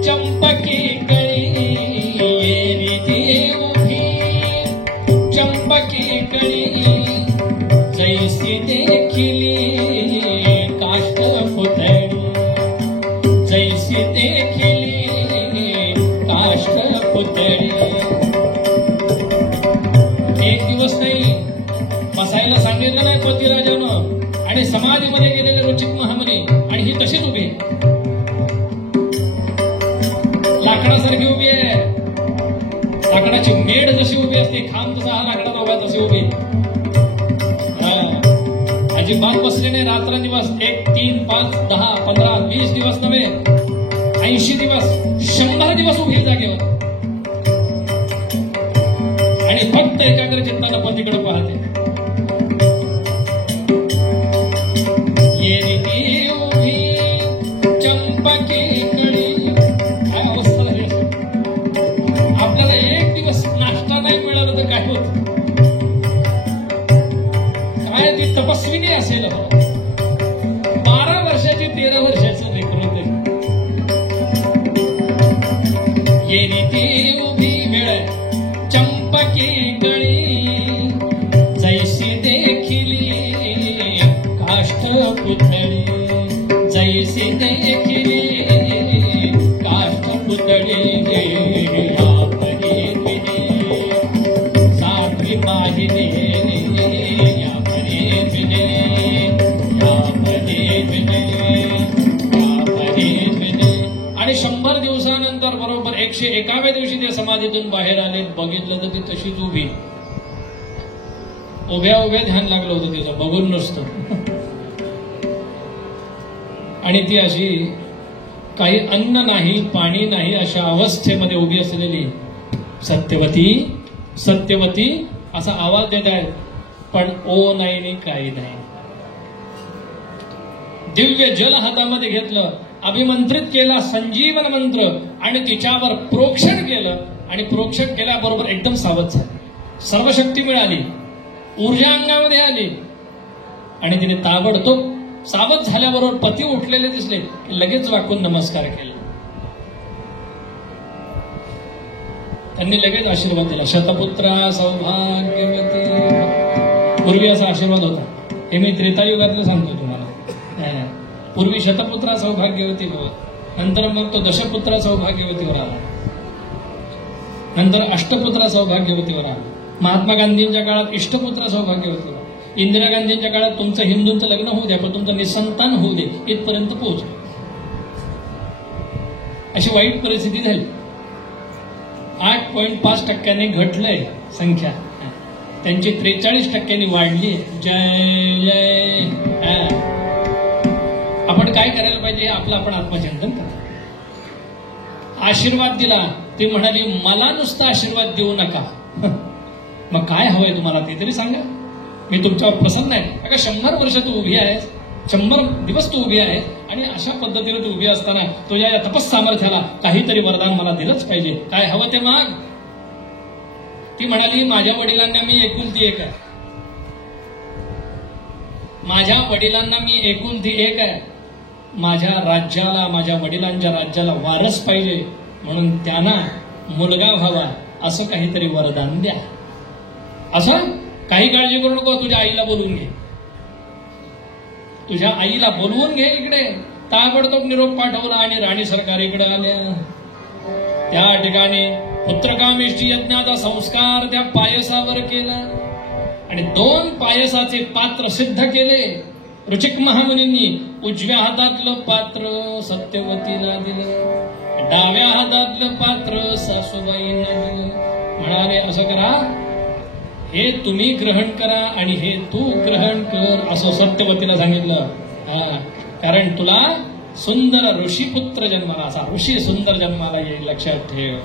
चंपकी कळी, ये रीती उभी चंपकी कळी, जैसी देखिली काष्ठ पुतळी, जैसी देखिली काष्ठ पुतळी. एक दिवस नाही, बसायला सांगितलं नाही पतिराजानं, आणि समाधीमध्ये गेलेले रुचिक महामुनी, आणि ही तशीच उभी, लाकडासारखी उभी आहे. लाकडाची मेढ जशी उभी असते, खांब तसा हा लाकडाचा उभा तशी उभी. अजिबात बसले नाही रात्रंदिवस. 1, 3, 5, 10, 15, 20 दिवस नव्हे, 80 दिवस, 100 दिवस उभी जागेवर. आणि फक्त एकाग्र चित्तानं पतीकडे पाहते. ये रीती उभी चंपकी कळी. काय अवस्था झाली? आपल्याला एक दिवस नाश्ता नाही मिळाला तर काय होत? काय ती तपस्विनी असेल. 12 वर्षाची 13 वर्षाचं लेकरं. ये रीती उभी वेळ चंपकी कळी, जैसी देखिली काष्ठ पुतळी, जैसी देखिली काष्ठ पुतळी. या परी द्विजय साध्वी पाहिले, या परी द्विजय, या परी द्विजय, या परी द्विजय. आणि 100 दिवसानंतर बरोबर 101व्या दिवशी ते समाधीतून बाहेर आले. बघितलं तर ती तशीच उभी, उभ्या उभ्या ध्यान लागलं होतं तिचं, बघून नसतं. आणि ती अशी काही अन्न नाही, पाणी नाही, अशा अवस्थेमध्ये उभी असलेली सत्यवती, सत्यवती असा आवाज देत आहेत, पण ओ नाही आणि काही नाही. दिव्य जल हातामध्ये घेतलं, अभिमंत्रित केला संजीवन मंत्र, आणि तिच्यावर प्रोक्षण केलं. आणि प्रोक्षण केल्याबरोबर एकदम सावध झाली, सर्व शक्ती मिळाली, ऊर्जा अंगामध्ये आली आणि तिने ताबडतोब सावध झाल्याबरोबर पती उठलेले दिसले की लगेच वाकून नमस्कार केला. त्यांनी लगेच आशीर्वाद दिला, शतपुत्रा सौभाग्यवती. पूर्वी असा आशीर्वाद होता, हे मी त्रेतायुगातलं सांगतो तुम्हाला. पूर्वी शतपुत्रा सौभाग्यवती भव, नंतर मग तो दशपुत्रा सौभाग्यवतीवर आला, नंतर अष्टपुत्रा सौभाग्यवतीवर आला. महात्मा गांधींच्या काळात इष्टपुत्रा सौभाग्यवतीवर, इंदिरा गांधींच्या काळात तुमचं हिंदूंचं लग्न होऊ द्या पण तुमचं निसंतान होऊ दे इथपर्यंत पोहोचलं. अशी वाईट परिस्थिती झाली. 8.5% घटलंय संख्या, त्यांची 43% वाढली. जय जय. आपण काय करायला पाहिजे, आपलं आपण आत्मचिंतन करा. आशीर्वाद दिला, ती म्हणाली मला नुसता आशीर्वाद देऊ नका, मग काय हवंय तुम्हाला ते तरी सांगा, मी तुमच्यावर प्रसन्न आहे. अगं 100 वर्ष तू उभी आहेस, 100 दिवस तू उभी आहेस आणि अशा पद्धतीने तू उभी असताना तुझ्या या तपस सामर्थ्याला काहीतरी वरदान मला दिलंच पाहिजे, काय हवं ते माग. ती म्हणाली माझ्या वडिलांना मी एकुलती एक आहे, माझ्या वडिलांना मी एकुलती एक आहे, माझ्या राज्याला, माझ्या वडिलांच्या राज्याला वारस पाहिजे, म्हणून त्यांना मुलगा व्हावा असं काहीतरी वरदान द्या. असं काही काळजी करू नको, तुझ्या आईला बोलवून घे, तुझ्या आईला बोलवून घे इकडे. ताबडतोब निरोप पाठवला आणि राणी सरकार इकडे आल्या. त्या ठिकाणी पुत्रकामेष्टी यज्ञाचा संस्कार त्या पायसावर केला आणि 2 पायसाचे पात्र सिद्ध केले. रुचिक महामुनींनी उजव्या हातातलं पात्र सत्यवतीला दिलं, डाव्या हातातलं पात्र सासूबाईंना दिलं. म्हणाले असं करा, हे तुम्ही ग्रहण करा आणि हे तू ग्रहण कर, असं सत्यवतीला सांगितलं. कारण तुला सुंदर ऋषीपुत्र जन्माला, असा ऋषी सुंदर जन्माला येईल, लक्षात ठेव.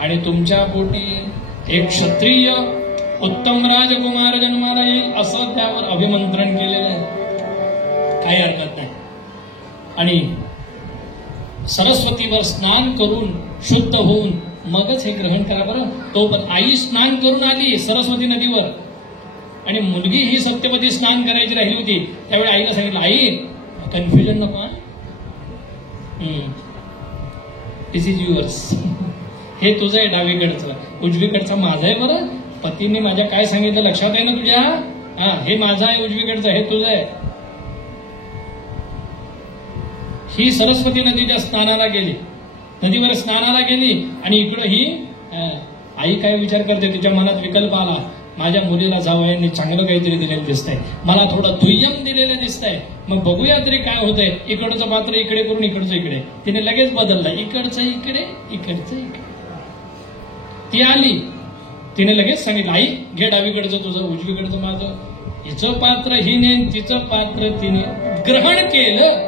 आणि तुमच्या पोटी एक क्षत्रिय उत्तम राजकुमार जन्माला येईल, असं त्यावर अभिमंत्रण केलेलं आहे. काही हरकत नाही. आणि सरस्वतीवर स्नान करून शुद्ध होऊन मगच हे ग्रहण करा बरं. तो पण आई स्नान करून आली सरस्वती नदीवर आणि मुलगी ही सत्यवती स्नान करायची राहिली होती. त्यावेळी आईला सांगितलं, आई कन्फ्युजन नको, दिस इज युअर्स. हे तुझं आहे डावीकडचं, उजवीकडचं माझं आहे बरं. पतीने माझ्या काय सांगितलं लक्षात आहे ना तुझ्या? हे माझं आहे उजवीकडचं, हे तुझं आहे. ही सरस्वती नदीच्या स्नानाला गेली, नदीवर स्नानाला गेली आणि इकडं ही आई काय विचार करते, तिच्या मनात विकल्प आला, माझ्या मुलीला जावयाने चांगलं काहीतरी दिलेलं दिसतंय, मला थोडं दुय्यम दिलेलं दिसतंय, मग बघूया तरी काय होतंय. इकडचं पात्र इकडे करून इकडचं इकडे, तिने लगेच बदललं, इकडचं इकडे इकडचं इकडे. ती आली, तिने लगेच सांगितलं, आई घे डावीकडचं तुझं, उजवीकडचं माझं. हिचं पात्र हिने, तिचं पात्र तिने ग्रहण केलं.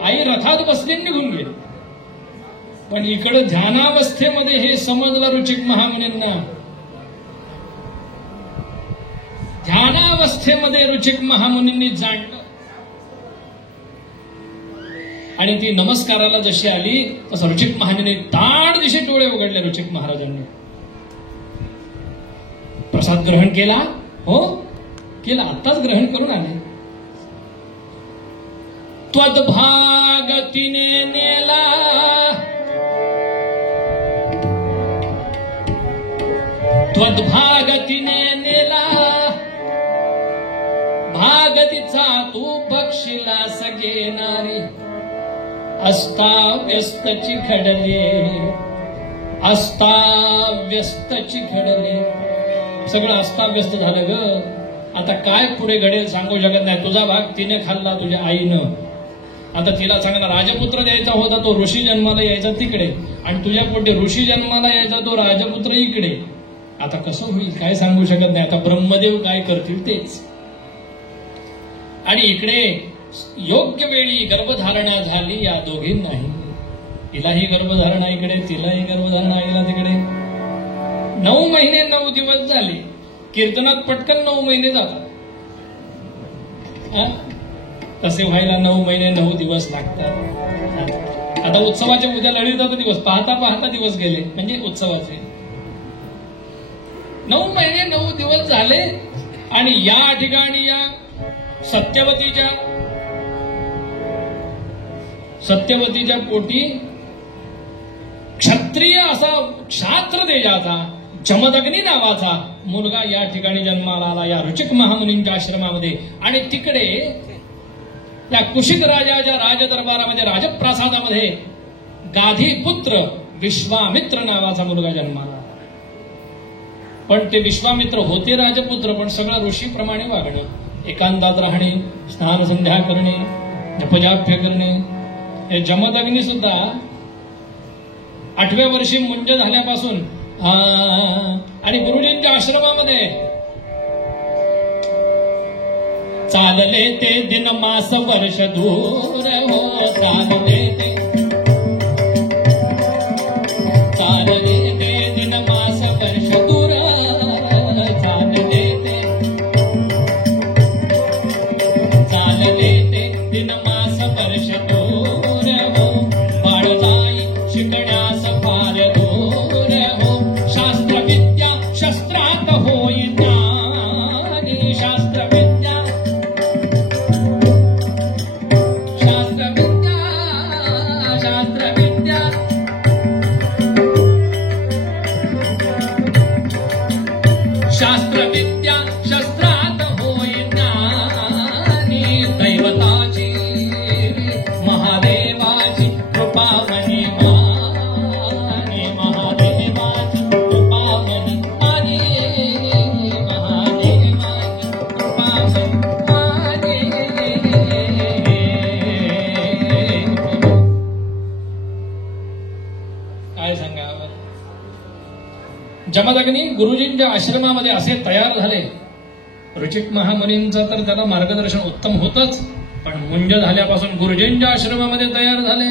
आई रथात बसली निघून गेली. पण इकडे ध्यानावस्थेमध्ये हे समजलं रुचिक महामुनींना. ध्यानावस्थेमध्ये रुचिक महामुनींनी जाणलं आणि ती नमस्काराला जशी आली तसं रुचिक महामुनी ताड दिशे डोळे उघडले. रुचिक महाराजांनी प्रसाद ग्रहण केला, हो केला, आत्ताच ग्रहण करून आले. त्वद्भागतीने नेला, त्वद्भागतीने नेला, भागतीचा तू बक्षिला सगे नारी. अस्ताव्यस्तची घडले, अस्ताव्यस्तची घडले, सगळं अस्ताव्यस्त झालं ग. आता काय पुढे घडेल सांगू शकत नाही. तुझा भाग तिने खाल्ला, तुझ्या आईनं. आता तिला चांगला राजपुत्र द्यायचा होता, तो ऋषी जन्माला यायचा तिकडे, आणि तुझ्या पोटी ऋषी जन्माला यायचा तो राजपुत्र इकडे. आता कसं होईल काय सांगू शकत नाही. आता ब्रह्मदेव काय करतील तेच. आणि इकडे योग्य वेळी गर्भधारणा झाली या दोघींनाही. तिलाही गर्भधारणा इकडे, तिलाही गर्भधारणा आईला तिकडे. 9 महिने 9 दिवस झाले. कीर्तनात पटकन 9 महिने जातात, तसे व्हायला 9 महिने 9 दिवस लागतात. आता उत्सवाचे उद्या ललिताचा दिवस, पाहता पाहता दिवस गेले म्हणजे उत्सवाचे 9 महिने 9 दिवस झाले. आणि या ठिकाणी या सत्यवतीच्या पोटी क्षत्रिय असा क्षात्र तेजाचा जमदग्नी नावाचा मुलगा या ठिकाणी जन्माला आला या ऋचिक महामुनींच्या आश्रमामध्ये. आणि तिकडे त्या कुशिक राजाच्या राजदरबारामध्ये राजप्रासादामध्ये गाधी पुत्र विश्वामित्र नावाचा मुलगा जन्माला. पण ते विश्वामित्र होते राजपुत्र, पण सगळं ऋषीप्रमाणे वागणं, एकांतात राहणे, स्नान संध्या करणे, जपजाप्य करणे. हे जमदग्नी सुद्धा 8व्या वर्षी मुंज झाल्यापासून आणि गुरुजींच्या आश्रमामध्ये चालले ते दिन मास वर्ष दूर हो, चालले ते दिन मास वर्ष दूर, चालले ते दिन मास वर्ष दूर हो, बाळ जाई शिकण्यास फार दूर हो, शास्त्रविद्या शस्त्रात होई ज्ञानी, शास्त्रविद्या शस्त्रात होई ज्ञानी, दैवताची महादेवाची कृपा मनी मानी, महादेवाची कृपा मनी मानी, महादेवाची कृपा मनी काय सांगावं. जमदग्नी गुरुजींच्या आश्रमामध्ये असे तयार झाले. ऋचिक महामुनींचं तर त्याला मार्गदर्शन उत्तम होतच, पण मुंज झाल्यापासून गुरुजींच्या आश्रमामध्ये तयार झाले.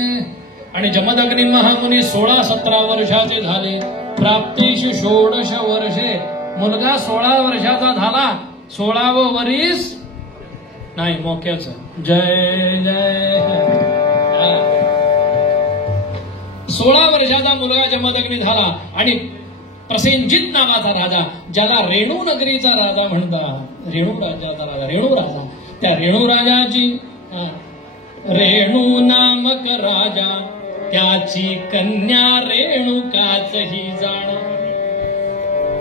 आणि जमदग्नी महामुनी 16-17 वर्षाचे झाले. प्राप्तीशी 16 वर्षे, मुलगा 16 वर्षाचा झाला. 16वं वरीस नाही मोक्याचं. जय जय 16 वर्षाचा मुलगा जमदग्नी झाला. आणि प्रसेनजित नावाचा राजा, ज्याला रेणू नगरीचा राजा म्हणतात, रेणू राज्याचा राजा, रेणू राजा, त्या रेणू राजाची रेणू नामक राजा, त्याची कन्या रेणुकाच ही जाण.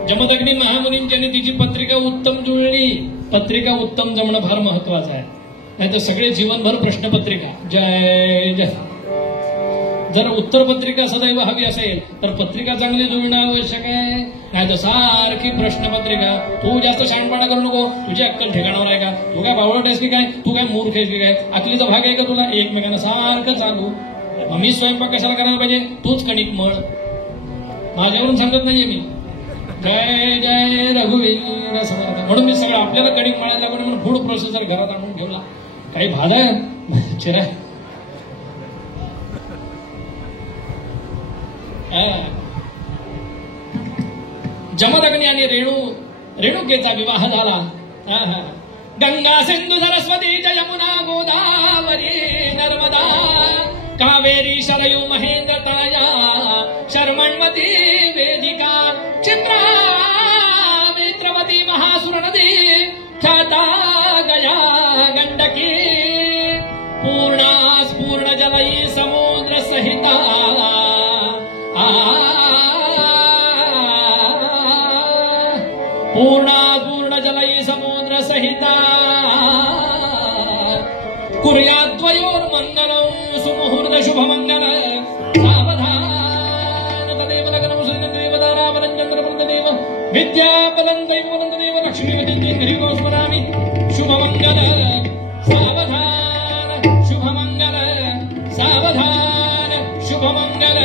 जमदग्नी महामुनींच्याने तिची पत्रिका उत्तम जुळली. पत्रिका उत्तम जमणं फार महत्वाचं आहे, नाही तर सगळे जीवनभर प्रश्नपत्रिका. जय जय. जर उत्तरपत्रिका सदैव हवी असेल तर पत्रिका चांगली जुळणं आवश्यक आहे, नाही तर सारखी प्रश्नपत्रिका. तू जास्त शहाणपणा करू नको, तुझी अक्कल ठिकाणावर आहे का, तू काय बावळट आहेस की काय, तू काय मूर्ख आहेस की काय, अकलीचा भाग आहे का तुला, एकमेकांना सारखं चालू. मी स्वयंपाक कशाला करायला पाहिजे, तूच कणिक मळ, माझ्यावरून सांगत नाहीये मी. जय जय रघुवीर समर्थ. म्हणून मी सगळं आपल्याला कणिक मळायला लागून म्हणून फूड प्रोसेसर घरात आणून ठेवला. काही भाजा चिऱ्या जमदग्नी आणि रेणुकेचा विवाह झाला. गंगा सिंधू सरस्वती यमुना गोदावरी नर्मदा कावेरी शरयू महेंद्र तनया शर्मण्वती वेदिका चित्रा मित्रवती महासुर नदी ख्याता गया गंडकी पूर्णा स्पूर्ण जलई समुद्र सहिता पूर्ण जलई समुद्र सहिता कुर्याद्वयोर्मङ्गलं सुमुहूर्त शुभमङ्गल सावधान तदेव लग्नं सुन्दरदेव दाराबलं चन्द्रवृन्ददेव विद्याबलं दैववन्ददेव लक्ष्मीवतीं हरिवो स्मरामि शुभमङ्गल सावधान शुभमङ्गल सावधान शुभमङ्गल.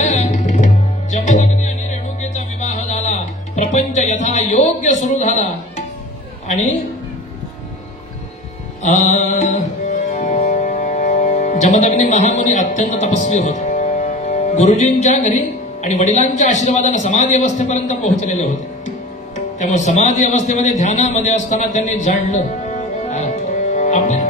जमदग्नी आणि रेणुकेचा विवाह झाला. प्रपंच यथा योग्य सुरू झाला. आणि जमदग्नी महामुनी अत्यंत तपस्वी होते. गुरुजींच्या घरी आणि वडिलांच्या आशीर्वादाने समाधी अवस्थेपर्यंत पोहोचलेले होते. त्यामुळे समाधी अवस्थेमध्ये ध्यानामध्ये असताना त्यांनी जाणलं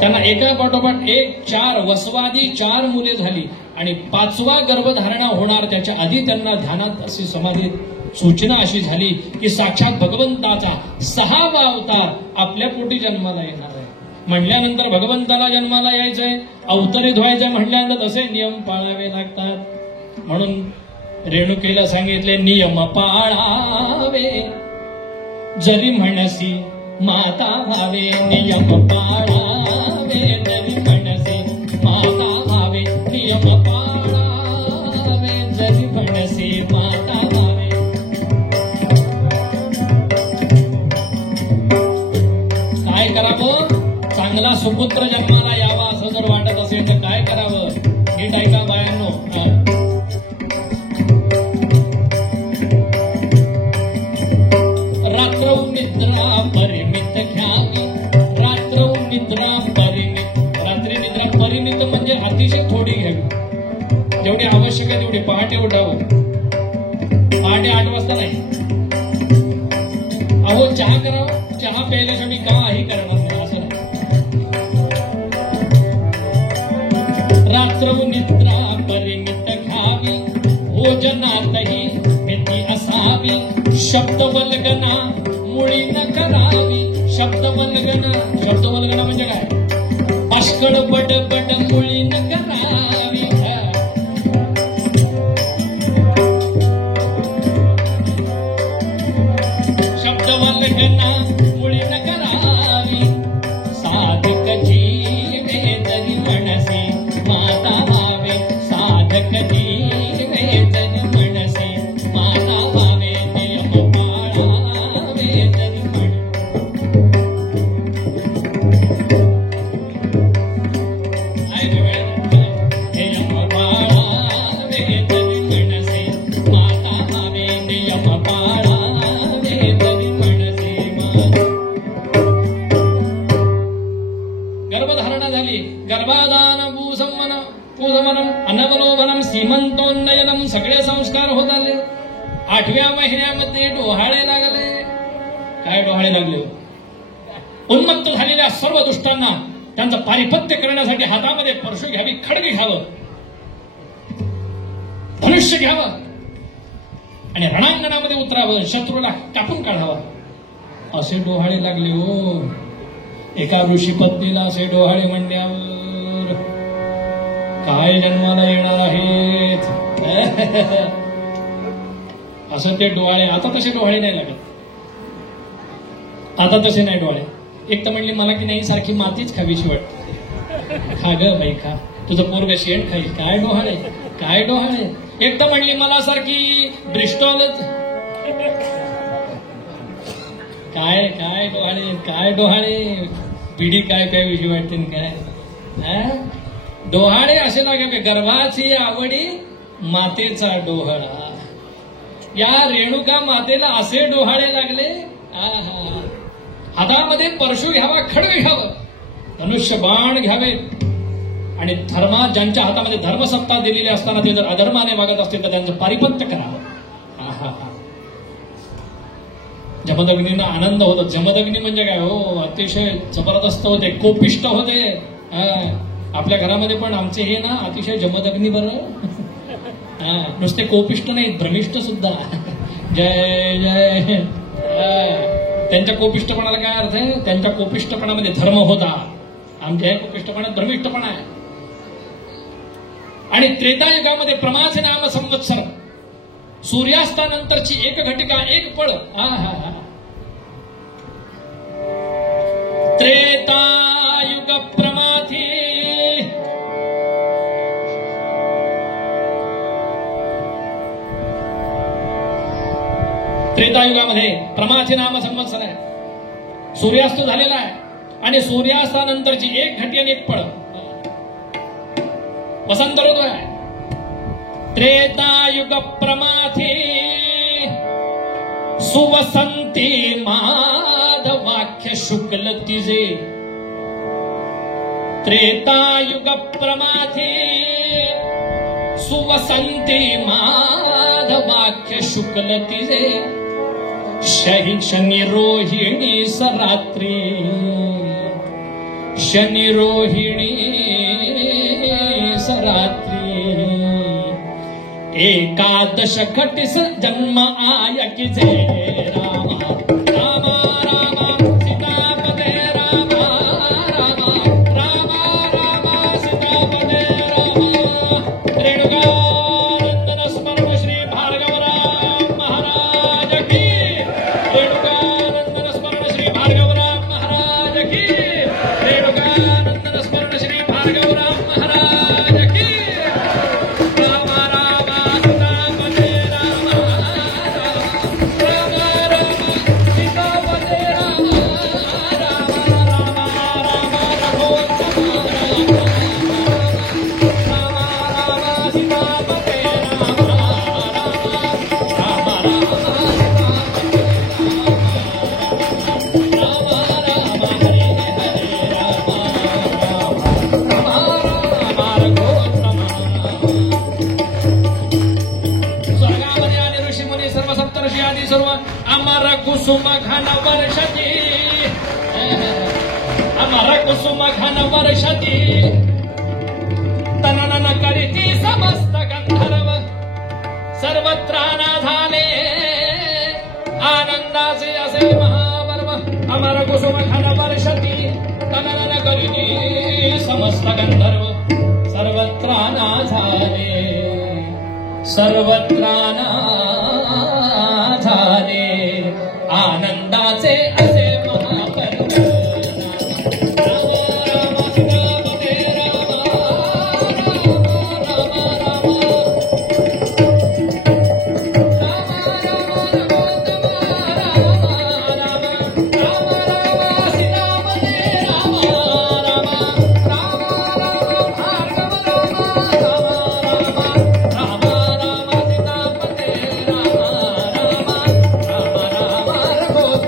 त्यांना एका पाठोपाठ एक 4 वसवादी 4 मुले झाली आणि 5वा गर्भधारणा होणार त्याच्या आधी त्यांना ध्यानात अशी समाधीत सूचना अशी झाली की साक्षात भगवंताचा 6वा अवतार आपल्या पोटी जन्माला येणार आहे. म्हणल्यानंतर भगवंताला जन्माला यायचंय, अवतरित व्हायचंय म्हटल्यानंतर तसे नियम पाळावे लागतात. म्हणून रेणुकेला सांगितले नियम पाळावे जरी म्हणसी माता व्हावे, नियम पाळावे जरी म्हणसी माता व्हावे, नियम पाळावे जरी म्हणसी माता व्हावे. काय करावं? चांगला सुपुत्र जन्माला यावा असं जर वाटत असेल तर काय करावं? नीट ऐका बायांनो. रात्र निद्रा परिमित घ्यावी, रात्र निद्रा परिमित. रात्री निद्रा परिमित म्हणजे अतिशय थोडी घ्यावी, जेवढी आवश्यक आहे तेवढी. पहाटे उठावं, पहाटे 8 वाजता नाही. अहो चहा करावं, चहा प्यायल्यासाठी काही करणार नाही असं नाही. रात्र निद्रा परिमित घ्यावी, भोजनातही मिती असावी, शब्द वल्गना मुळी न करावी. शब्द वल्गना म्हणजे काय? पाष्कळ बडबड मुळी न करावी. शब्द वल्गना मुळी न करावी. साधक जीवे जरी म्हणसी माता व्हावे, साधक जीवे जरी म्हणसी माता व्हावे, नियम पाळावे जरी म्हण. नियम पाळावे जरी म्हणसी माता व्हावे, नियम पाळावे जरी म्हणसी माता. गर्भधारणा झाली, गर्भाधान पूजमनम अन्नवलोभनम सीमंतोन्नयनम सगळे संस्कार होत आले. 8व्या महिन्यामध्ये डोहाळे लागले. काय डोहाळे लागले? उन्मत्त झालेल्या सर्व दुष्टांना त्यांचं पारिपत्य करण्यासाठी हातामध्ये परशु घ्यावी, खडगी घ्यावं, धनुष्य घ्यावं आणि रणांगणामध्ये उतरावं, शत्रूला कापून काढावा, असे डोहाळे लागले. हो, एका ऋषी पत्नीला असे डोहाळे म्हणल्यावर काय जन्माला येणार आहेत? असं ते डोहाळे. आता तसे डोहाळे नाही लागत, आता तसे नाही डोहाळे. एक तर म्हणली मला की नाही सारखी मातीच खावीशी वाटते. खा ग बाई खा, तुझं पोरग शेण खाईल. काय डोहाळे, काय डोहाळे. एक तर म्हणली मला सारखी ब्रिस्टॉलच. काय काय डोहाळे, काय डोहाळे. पिढी काय काय विषय वाटते काय. डोहाळे असे लागे, गर्भाची आवडी मातेचा डोहाळा. या रेणुका मातेला असे डोहाळे लागले. हातामध्ये परशु घ्यावा, खडग घ्यावं, धनुष्य बाण घ्यावे आणि ज्यांच्या हातामध्ये धर्मसत्ता दिलेली असताना ते जर अधर्माने वागत असतील तर त्यांचं पारिपत्य करावं. जमदग्नींना आनंद होता. जमदग्नी म्हणजे काय? हो, अतिशय जबरदस्त होते, कोपिष्ट होते. आपल्या घरामध्ये पण आमचे हे ना अतिशय जमदग्नी. बरं नुसते कोपिष्ट नाही, भ्रमिष्ठ सुद्धा. जय जय. त्यांच्या कोपिष्टपणाला काय अर्थ आहे? त्यांच्या कोपिष्टपणामध्ये धर्म होता, आमच्या कोपिष्टपणात भ्रमिष्टपणा आहे. आणि त्रेतायुगामध्ये प्रमाचे नाम संवत्सर, सूर्यास्तानंतरची एक घटिका, एक पळ. त्रेतायुग प्रमाथी त्रेतायुगामध्ये प्रमाचे नाम संवत्सर आहे. सूर्यास्त झालेला आहे आणि सूर्यास्तानंतरची एक घटी आणि एक पळ वसंत ऋतू आहे. त्रेतायुग प्रमाथे सुवसंती माधवाख्य शुक्ल तिजे. त्रेतायुग प्रमाथे सुवसंती माधवाख्य शुक्ल तिजे. शनि रोहिणी सरात्री शनि रोहिणी सरात्री एकादश घटिस जन्म आय की जय राम राम राम सीतापते राम राम राम राम सीतापते राम रेणुकानंदन स्मरण श्री भार्गवराम महाराज की रेणुकानंदन स्मरण श्री भार्गवराम महाराज की रेणुकानंदन स्मरण श्री भार्गवराम महाराज की राम राम सीतापते राम राम राम सीतापते राम राम राम राम रघुत्तम राम राम सीतापते राम राम स्वर्गामध्ये आले ऋषीमुनी सर्व सप्तर्षी आदी सर्व अमर कुसुम घन वर्षती अमर कुसुम घन वर्षती तननन करीती समस्त गंधर्व सर्वत्र झाले आनंदाचे असे महापर्व अमर कुसुम घन वर्षती तननन करीती समस्त गंधर्व सर्वत्र झाले सर्वत्र झाले आनंदाचे असे महापर्व राम राम सीतापते राम राम राम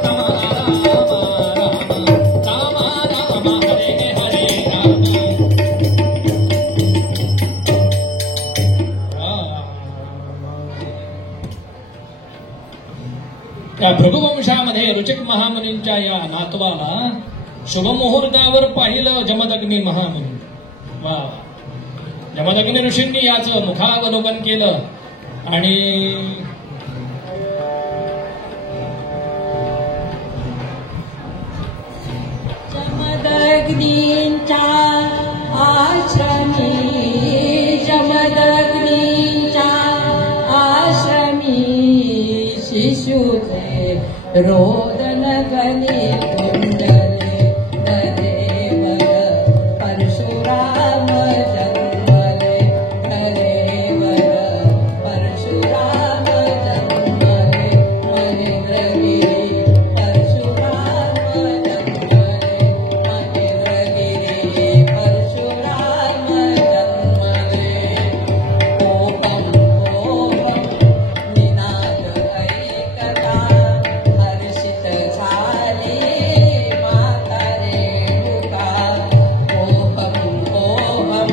त्या भृगुवंशामध्ये रुचिक महामुनींच्या या नातवाला शुभमुहूर्तावर पाहिलं जमदग्नी महामुनी. वा, जमदग्नी ऋषींनी याचं मुखावलोकन केलं आणि जमदग्नींच्या आश्रमी जमदग्नींच्या आश्रमी शिशुचे रोदन गले कुंडले तदेवर परशुराम जन्मले तदेवर परशुराम जन्मले महेंद्रगिरी परशुराम जन्मले महेंद्रगिरी परशुराम जन्मले कोपम कोपम निनाद ऐकता हर्षित झाले माता रेणुका कोपम कोपम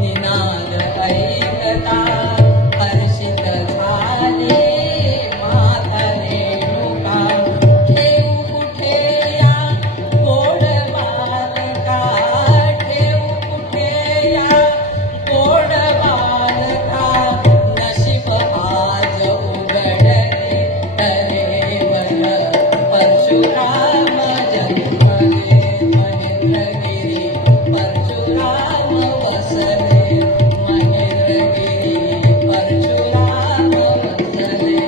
निनाद ऐकता हर्षित झाले माता रेणुका ठेऊ कुठे या गोड बालका ठेऊ कुठे या गोड बालका नशीब आज उघडले तरेवर परशुराम जन्मले महेंद्रगिरी परशुराम वसले महेंद्रगिरी परशुराम वसले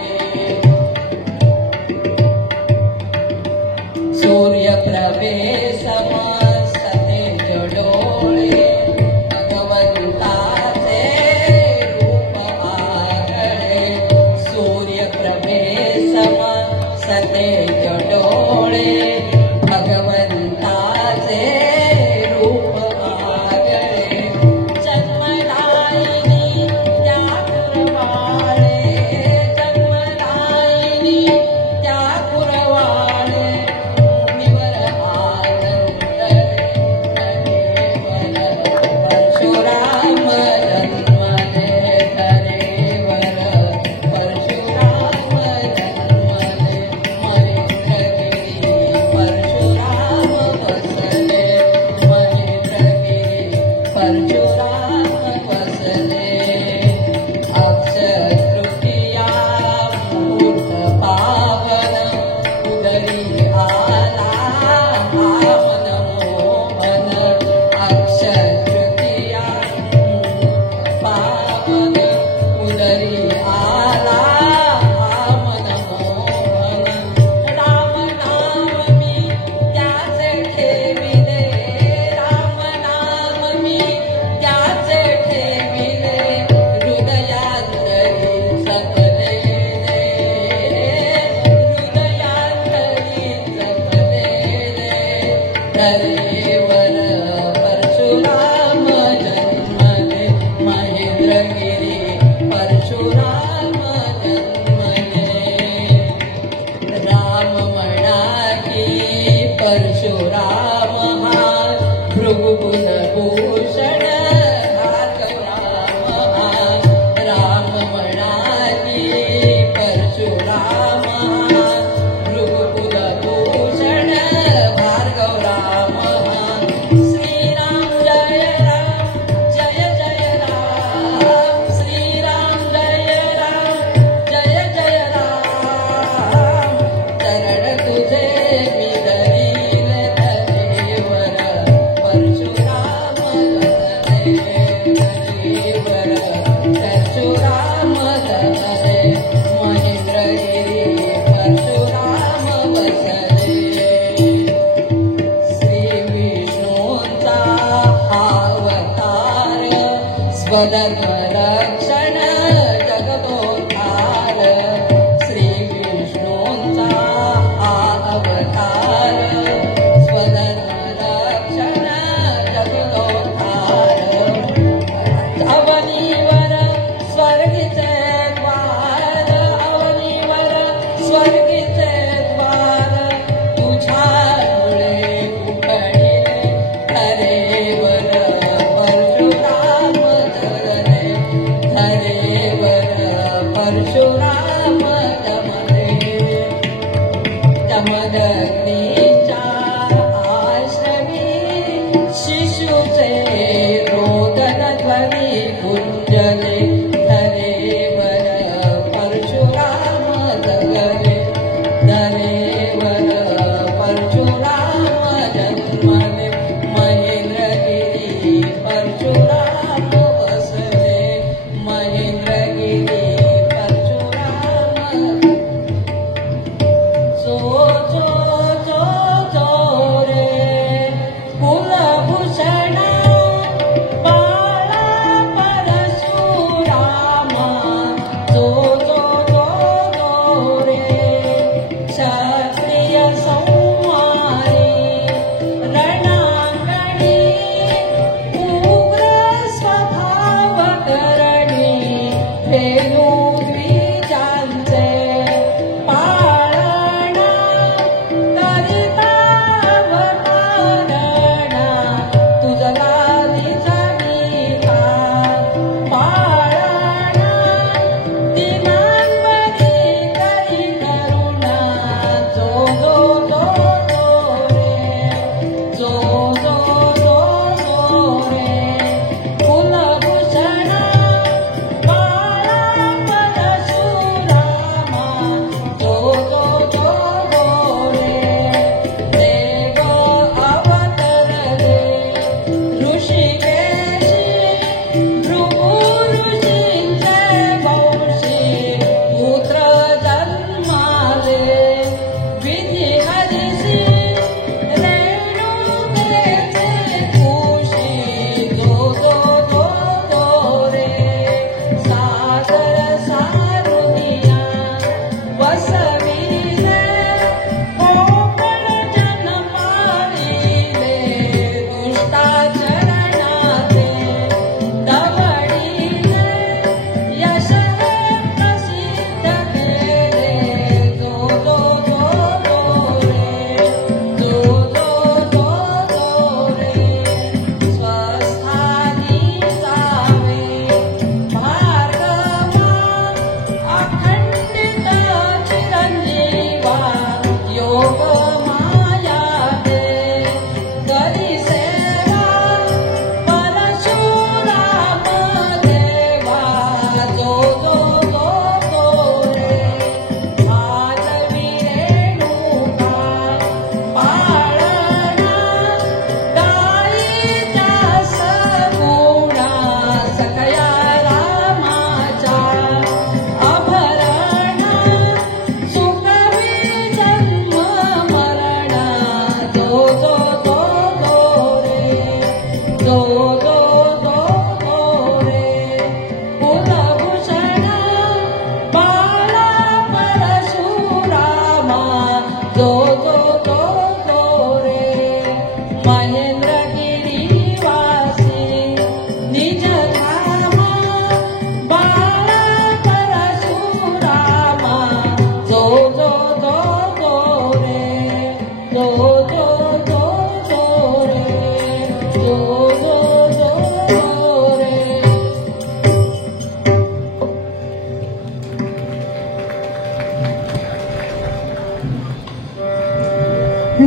सूर्यप्रभे सते डोळे भगवंताचे रूप आगळे सूर्यप्रभे सते डोळे भगवंताचे रूप आगळे चल परशुराम बसले अक्षय तृतीया मुहूर्त पावन उदरी आला मन मोहन अक्षय तृतीया मुहूर्त पावन उदरी आला मन मोहन राम नाम मी त्याचे ठेविले राम नाम मी त्याचे ठेविले हृदयांतरी जपले हृदयांतरी जपले तरेवर परशुराम जन्मले महेंद्रगिरी परशुराम जन्मले राम म्हणा की परशुराम हा भृगुकुल भूषण भार्गवराम हा राम म्हणा की परशुराम हा भृगुकुल भूषण भार्गवराम हा श्रीराम जय जय राम श्रीराम जय जय राम चरण तुझे मी धरील धरेवर परशुराम धरे धरेवर परशुराम धरे महेंद्रगिरी परशुराम बसले श्री विष्णूंचा अवतार स्वधर्म रक्षण जगदोद्धार श्री विष्णूंचा अवतार स्वधर्म रक्षण जगदोद्धार अवनीवर स्वर्गीचे द्वार अवनीवर स्वर्गीचे द्वार तुझ्यामुळे उघडले हरेवर परशुराम धरले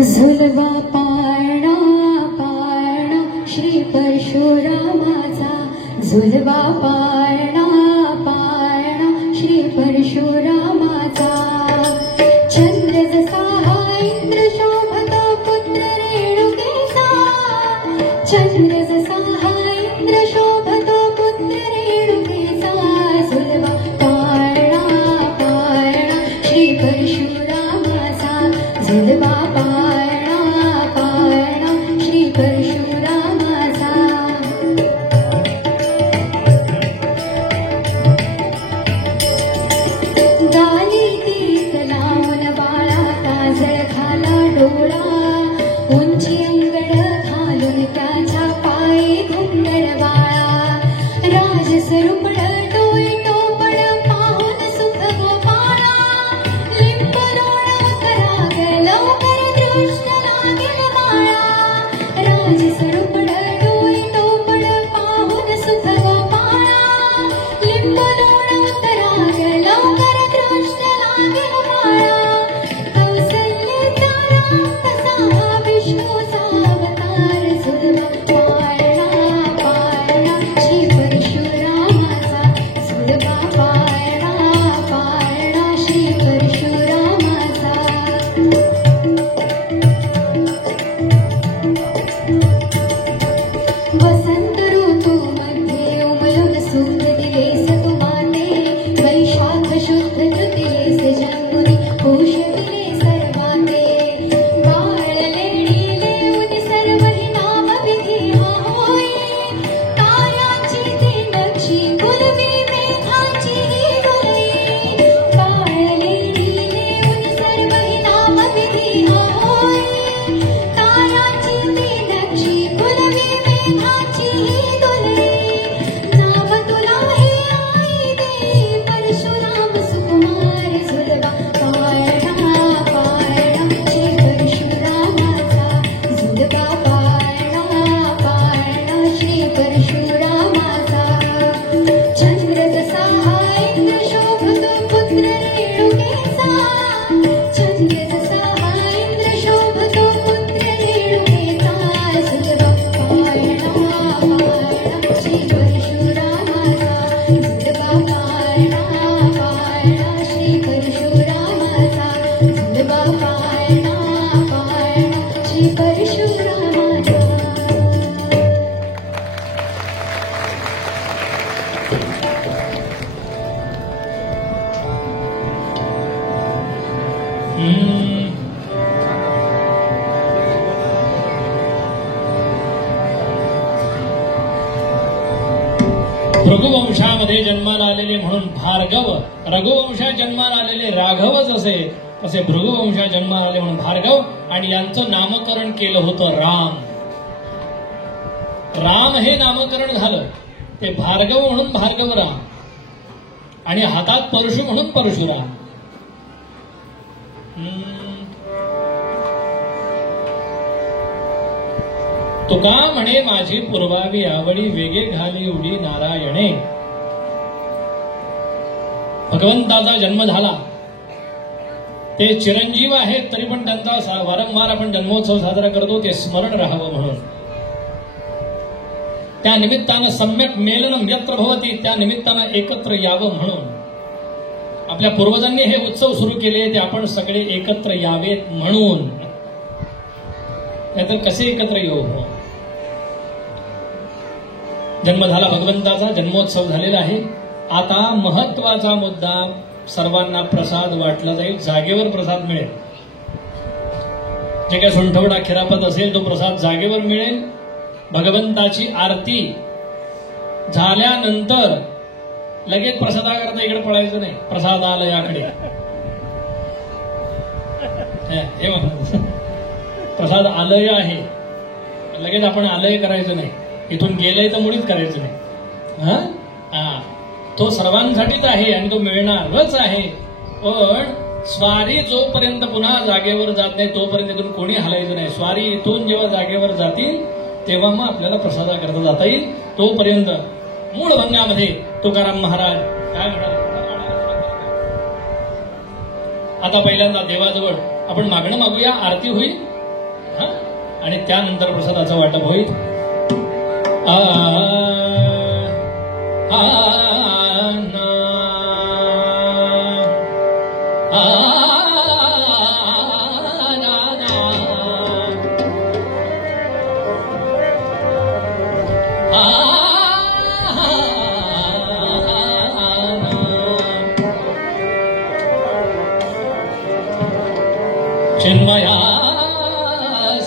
झुलवा पाळणा पाळणा श्री परशुरामाचा, झुलवा पाळणा पाळणा श्री परशुरामाचा. चंद्र जसा हा इंद्र शोभता पुत्र रेणुकेचा, चंद्र जसा हा इंद्र शोभतो पुत्र रेणुकेचा. झुलवा पाळणा पाळणा श्री परशुरामाचा, झुलवा पाळणा पाळणा श्री परशुरामाचा. गाली तीत लावून बाळा काजळ खाला डोळा, उंची अंगड घालून त्याच्या पायी घुंगड बाळा. राजस्वरूपड डोळे टोपड पाहून सुख गोपाळा, लिंब लोण कराग लवकर दृष्ट लागेल बाळा. राजस्वरूपड डोळे टोपड पाहून सुख गोपाळा, लिंब लोण कराग लवकर दृष्ट लागेल बाळा. कौसल्याचा राम तसा हा विष्णूचा अवतार, झुलवा पाळणा पाळणा श्री परशुरामाचा, झुलवा पाळणा पाळणा श्री परशुरामाचा. वसंत ऋतूमध्ये उमलून सुख दिलेस तू माते, वैशाख शुद्ध तृतीयेस जन्मुनी पुष दिले सर्वाते. बाळ लेणी लेऊन सर्व ही नामविधी हा होई, ताऱ्याची ती नक्षी कुलवी मेघाची ही डोई. बाळ लेणी लेऊन सर्व ही नामविधी हा होई, ताऱ्याची ती नक्षी कुलवी मेघाची ही डोई. नाव तुला हे आई दे परशुराम सुकुमार, झुलवा पाळणा पाळणा श्री परशुरामाचा, झुलवा पाळणा पाळणा श्री परशुरामाचा. चंद्र जसा हा इंद्र शोभतो पुत्र रेणुकेचा, चंद्र जसा हा इंद्र शोभतो पुत्र रेणुकेचा. झुलवा पाळणा पाळणा श्री परशुरामाचा, झुलवा पाळणा पाळणा श्री परशुरामाचा, झुलवा पाळणा पाळणा श्री परशुरामाचा. रघुवंशामध्ये जन्माला आलेले म्हणून भार्गव, रघुवंशात जन्माला आलेले राघवच असे, तसे भृगुवंशात जन्माला आले म्हणून भार्गव, आणि यांचं नामकरण केलं होतं राम. राम हे नामकरण झालं, ते भार्गव म्हणून भार्गवराम, आणि हातात परशु म्हणून परशुराम. तुका म्हणे माझी पूर्वावी आवडी, वेगे घाली उडी नारायणे. भगवंताचा जन्म झाला, ते चिरंजीव आहेत, तरी पण त्यांचा वारंवार आपण जन्मोत्सव साजरा करतो, ते स्मरण राहावं म्हणून. त्या निमित्तानं सम्यक मेलनम यत्र भवती, त्या निमित्तानं एकत्र यावं म्हणून. आपल्या पूर्वजांनी हे उत्सव सुरू केले, ते आपण सगळे एकत्र यावेत म्हणून. नाहीतर कसे एकत्र येऊ? जन्म झाला भगवंताचा, जन्मोत्सव झालेला आहे. आता महत्वाचा मुद्दा, सर्वांना प्रसाद वाटला जाईल, जागेवर प्रसाद मिळेल. जे काय सुंठवडा खिरापत असेल तो प्रसाद जागेवर मिळेल. भगवंताची आरती झाल्यानंतर लगेच प्रसादाकरता इकडे पळायचं नाही, प्रसादालयाकडे. हे प्रसाद आलय आहे, लगेच आपण आलय करायचं नाही, इथून गेलंय तर मुळीच करायचं नाही. तो सर्वांसाठीच आहे आणि तो मिळणारच आहे. पण स्वारी जोपर्यंत पुन्हा जागेवर जात नाही तोपर्यंत इथून कोणी हलायचं नाही. स्वारी इथून जेव्हा जागेवर जातील तेव्हा मग आपल्याला प्रसादा करता जाता येईल. तोपर्यंत मूळ भंगामध्ये तुकाराम महाराज काय म्हणाले? आता पहिल्यांदा देवाजवळ आपण मागणं मागूया, आरती होईल. हा आणि त्यानंतर प्रसादाचं वाटप होईल. चिन्मया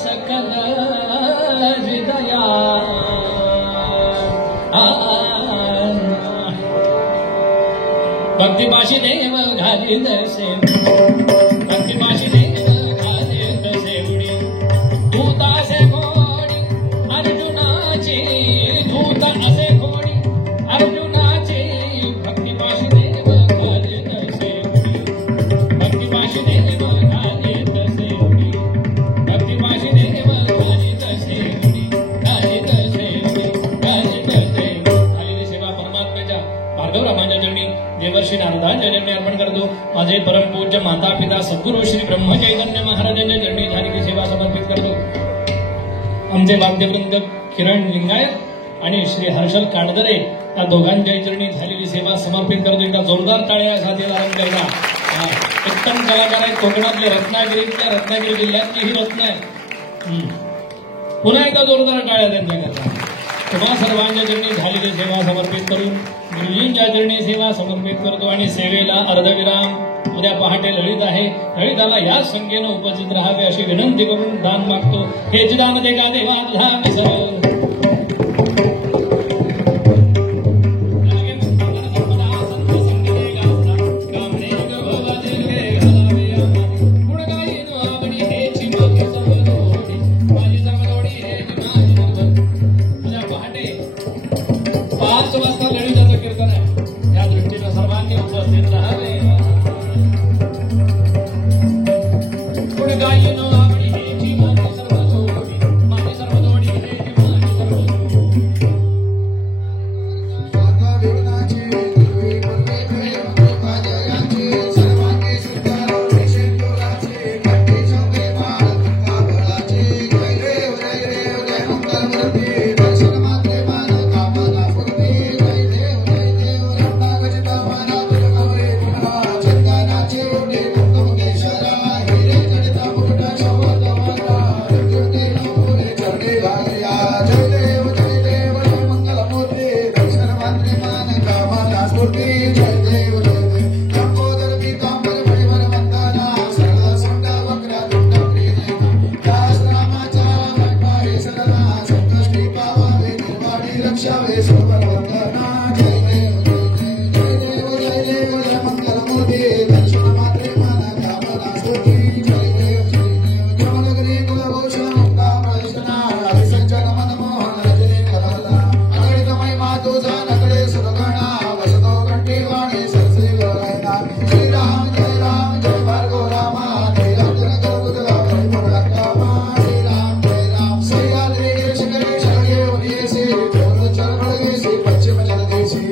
सकल हृदया भक्तिपाशी देव घालीत से भक्तिपाशी देव घालीत से दूत असे कोणी अर्जुनाचे दूत असे कोणी अर्जुनाचे भक्तिपाशी देव घालीत से भक्तिपाशी देव घालीत से भक्तिपाशी देव घालीत से घालीत से झालेली सेवा परमात्म्याच्या भार्गवरामांच्या चरणी देवर्षी नारदांच्या चरणी अर्पण करतो. माझे परमपूज्य माता पिता सद्गुरू श्री ब्रह्मचैतन्य महाराजांच्या चरणी झालेली सेवा समर्पित करतो. आमचे वाद्यवृंद किरण लिंगायत आणि श्री हर्षल काडदरे या दोघांच्या चरणी झालेली सेवा समर्पित करतो. एकदा जोरदार टाळ्या साथीला आरंभ करता. उत्तम कलाकार आहेत कोकणातले, रत्नागिरी जिल्ह्यातली ही रत्न आहे. पुन्हा एकदा जोरदार टाळ्या त्यांच्याकरता. तुम्हा सर्वांच्या चरणी झालेली सेवा समर्पित करून गुरुजींच्या चरणी सेवा समर्पित करतो आणि सेवेला अर्धविराम. उद्या पहाटे ललित आहे, ललिताला या संख्येनं उपस्थित राहावे अशी विनंती करून दान मागतो. हेच दान दे का देवा Pachima Jaladeshi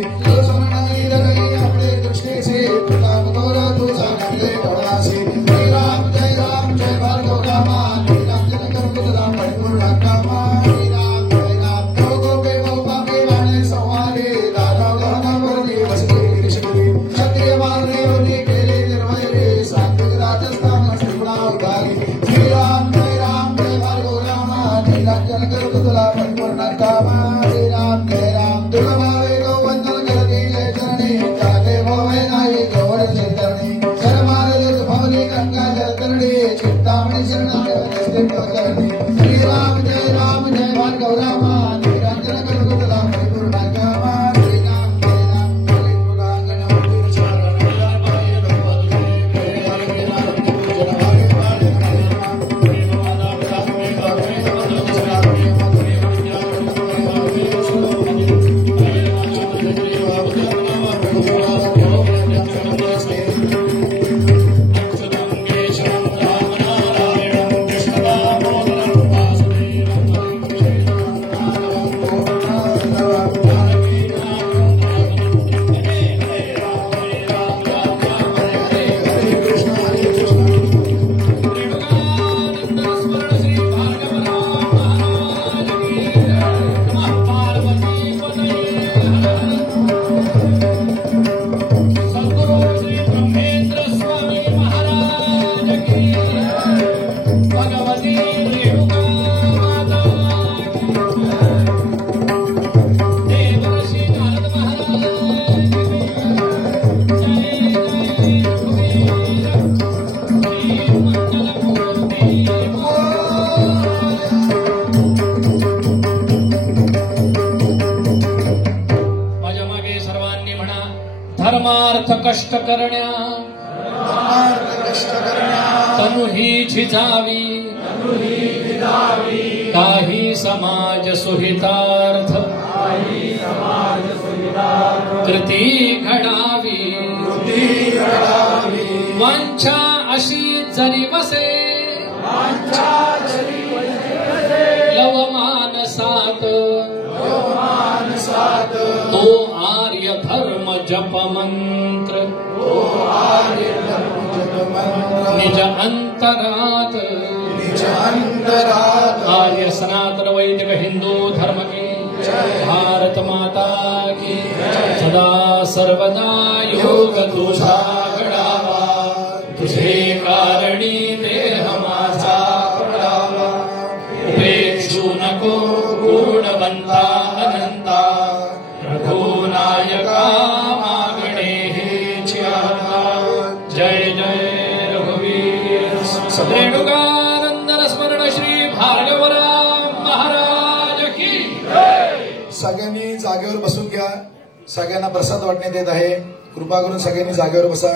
धर्मार्थ कष्ट करण्या तनु ही झिजावी काही समाज सुहितार्थ कृती घडावी वांछा अशी जरी वसे लव मानसात तो आर्य धर्म जप मंत्र निज अंतरात आर्य सनातन वैदिक हिंदू धर्म की भारत माता की सदा सर्वदा योग तुझा घडावा तुझे कारणी देह माझा पडावा उपेक्षू नको गुणवंता अनंता रघुनायका मागणे हेची आता जय जय रघुवीर रेणुकानंदन स्मरण श्री भार्गवराम महाराज की सगळ्यांनी जागेवर बसून घ्या. सगळ्यांना प्रसाद वाटण्यात येत आहे. कृपा करून सगळ्यांनी जागेवर बसा.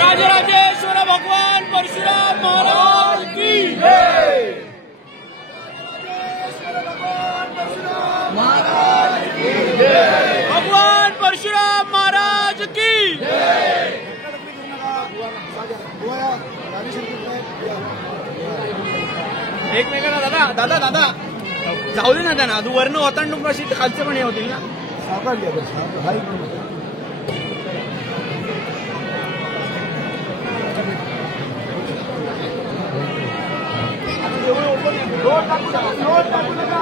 राजराजेश्वर भगवान परशुराम महाराज की भगवान परशुराम महाराज की एकमेकांना दादा दादा दादा जाऊ दे ना त्यांना तू वर्ण ओतांडून कशी खालचे पण हे होतील ना. नोट टाकू नका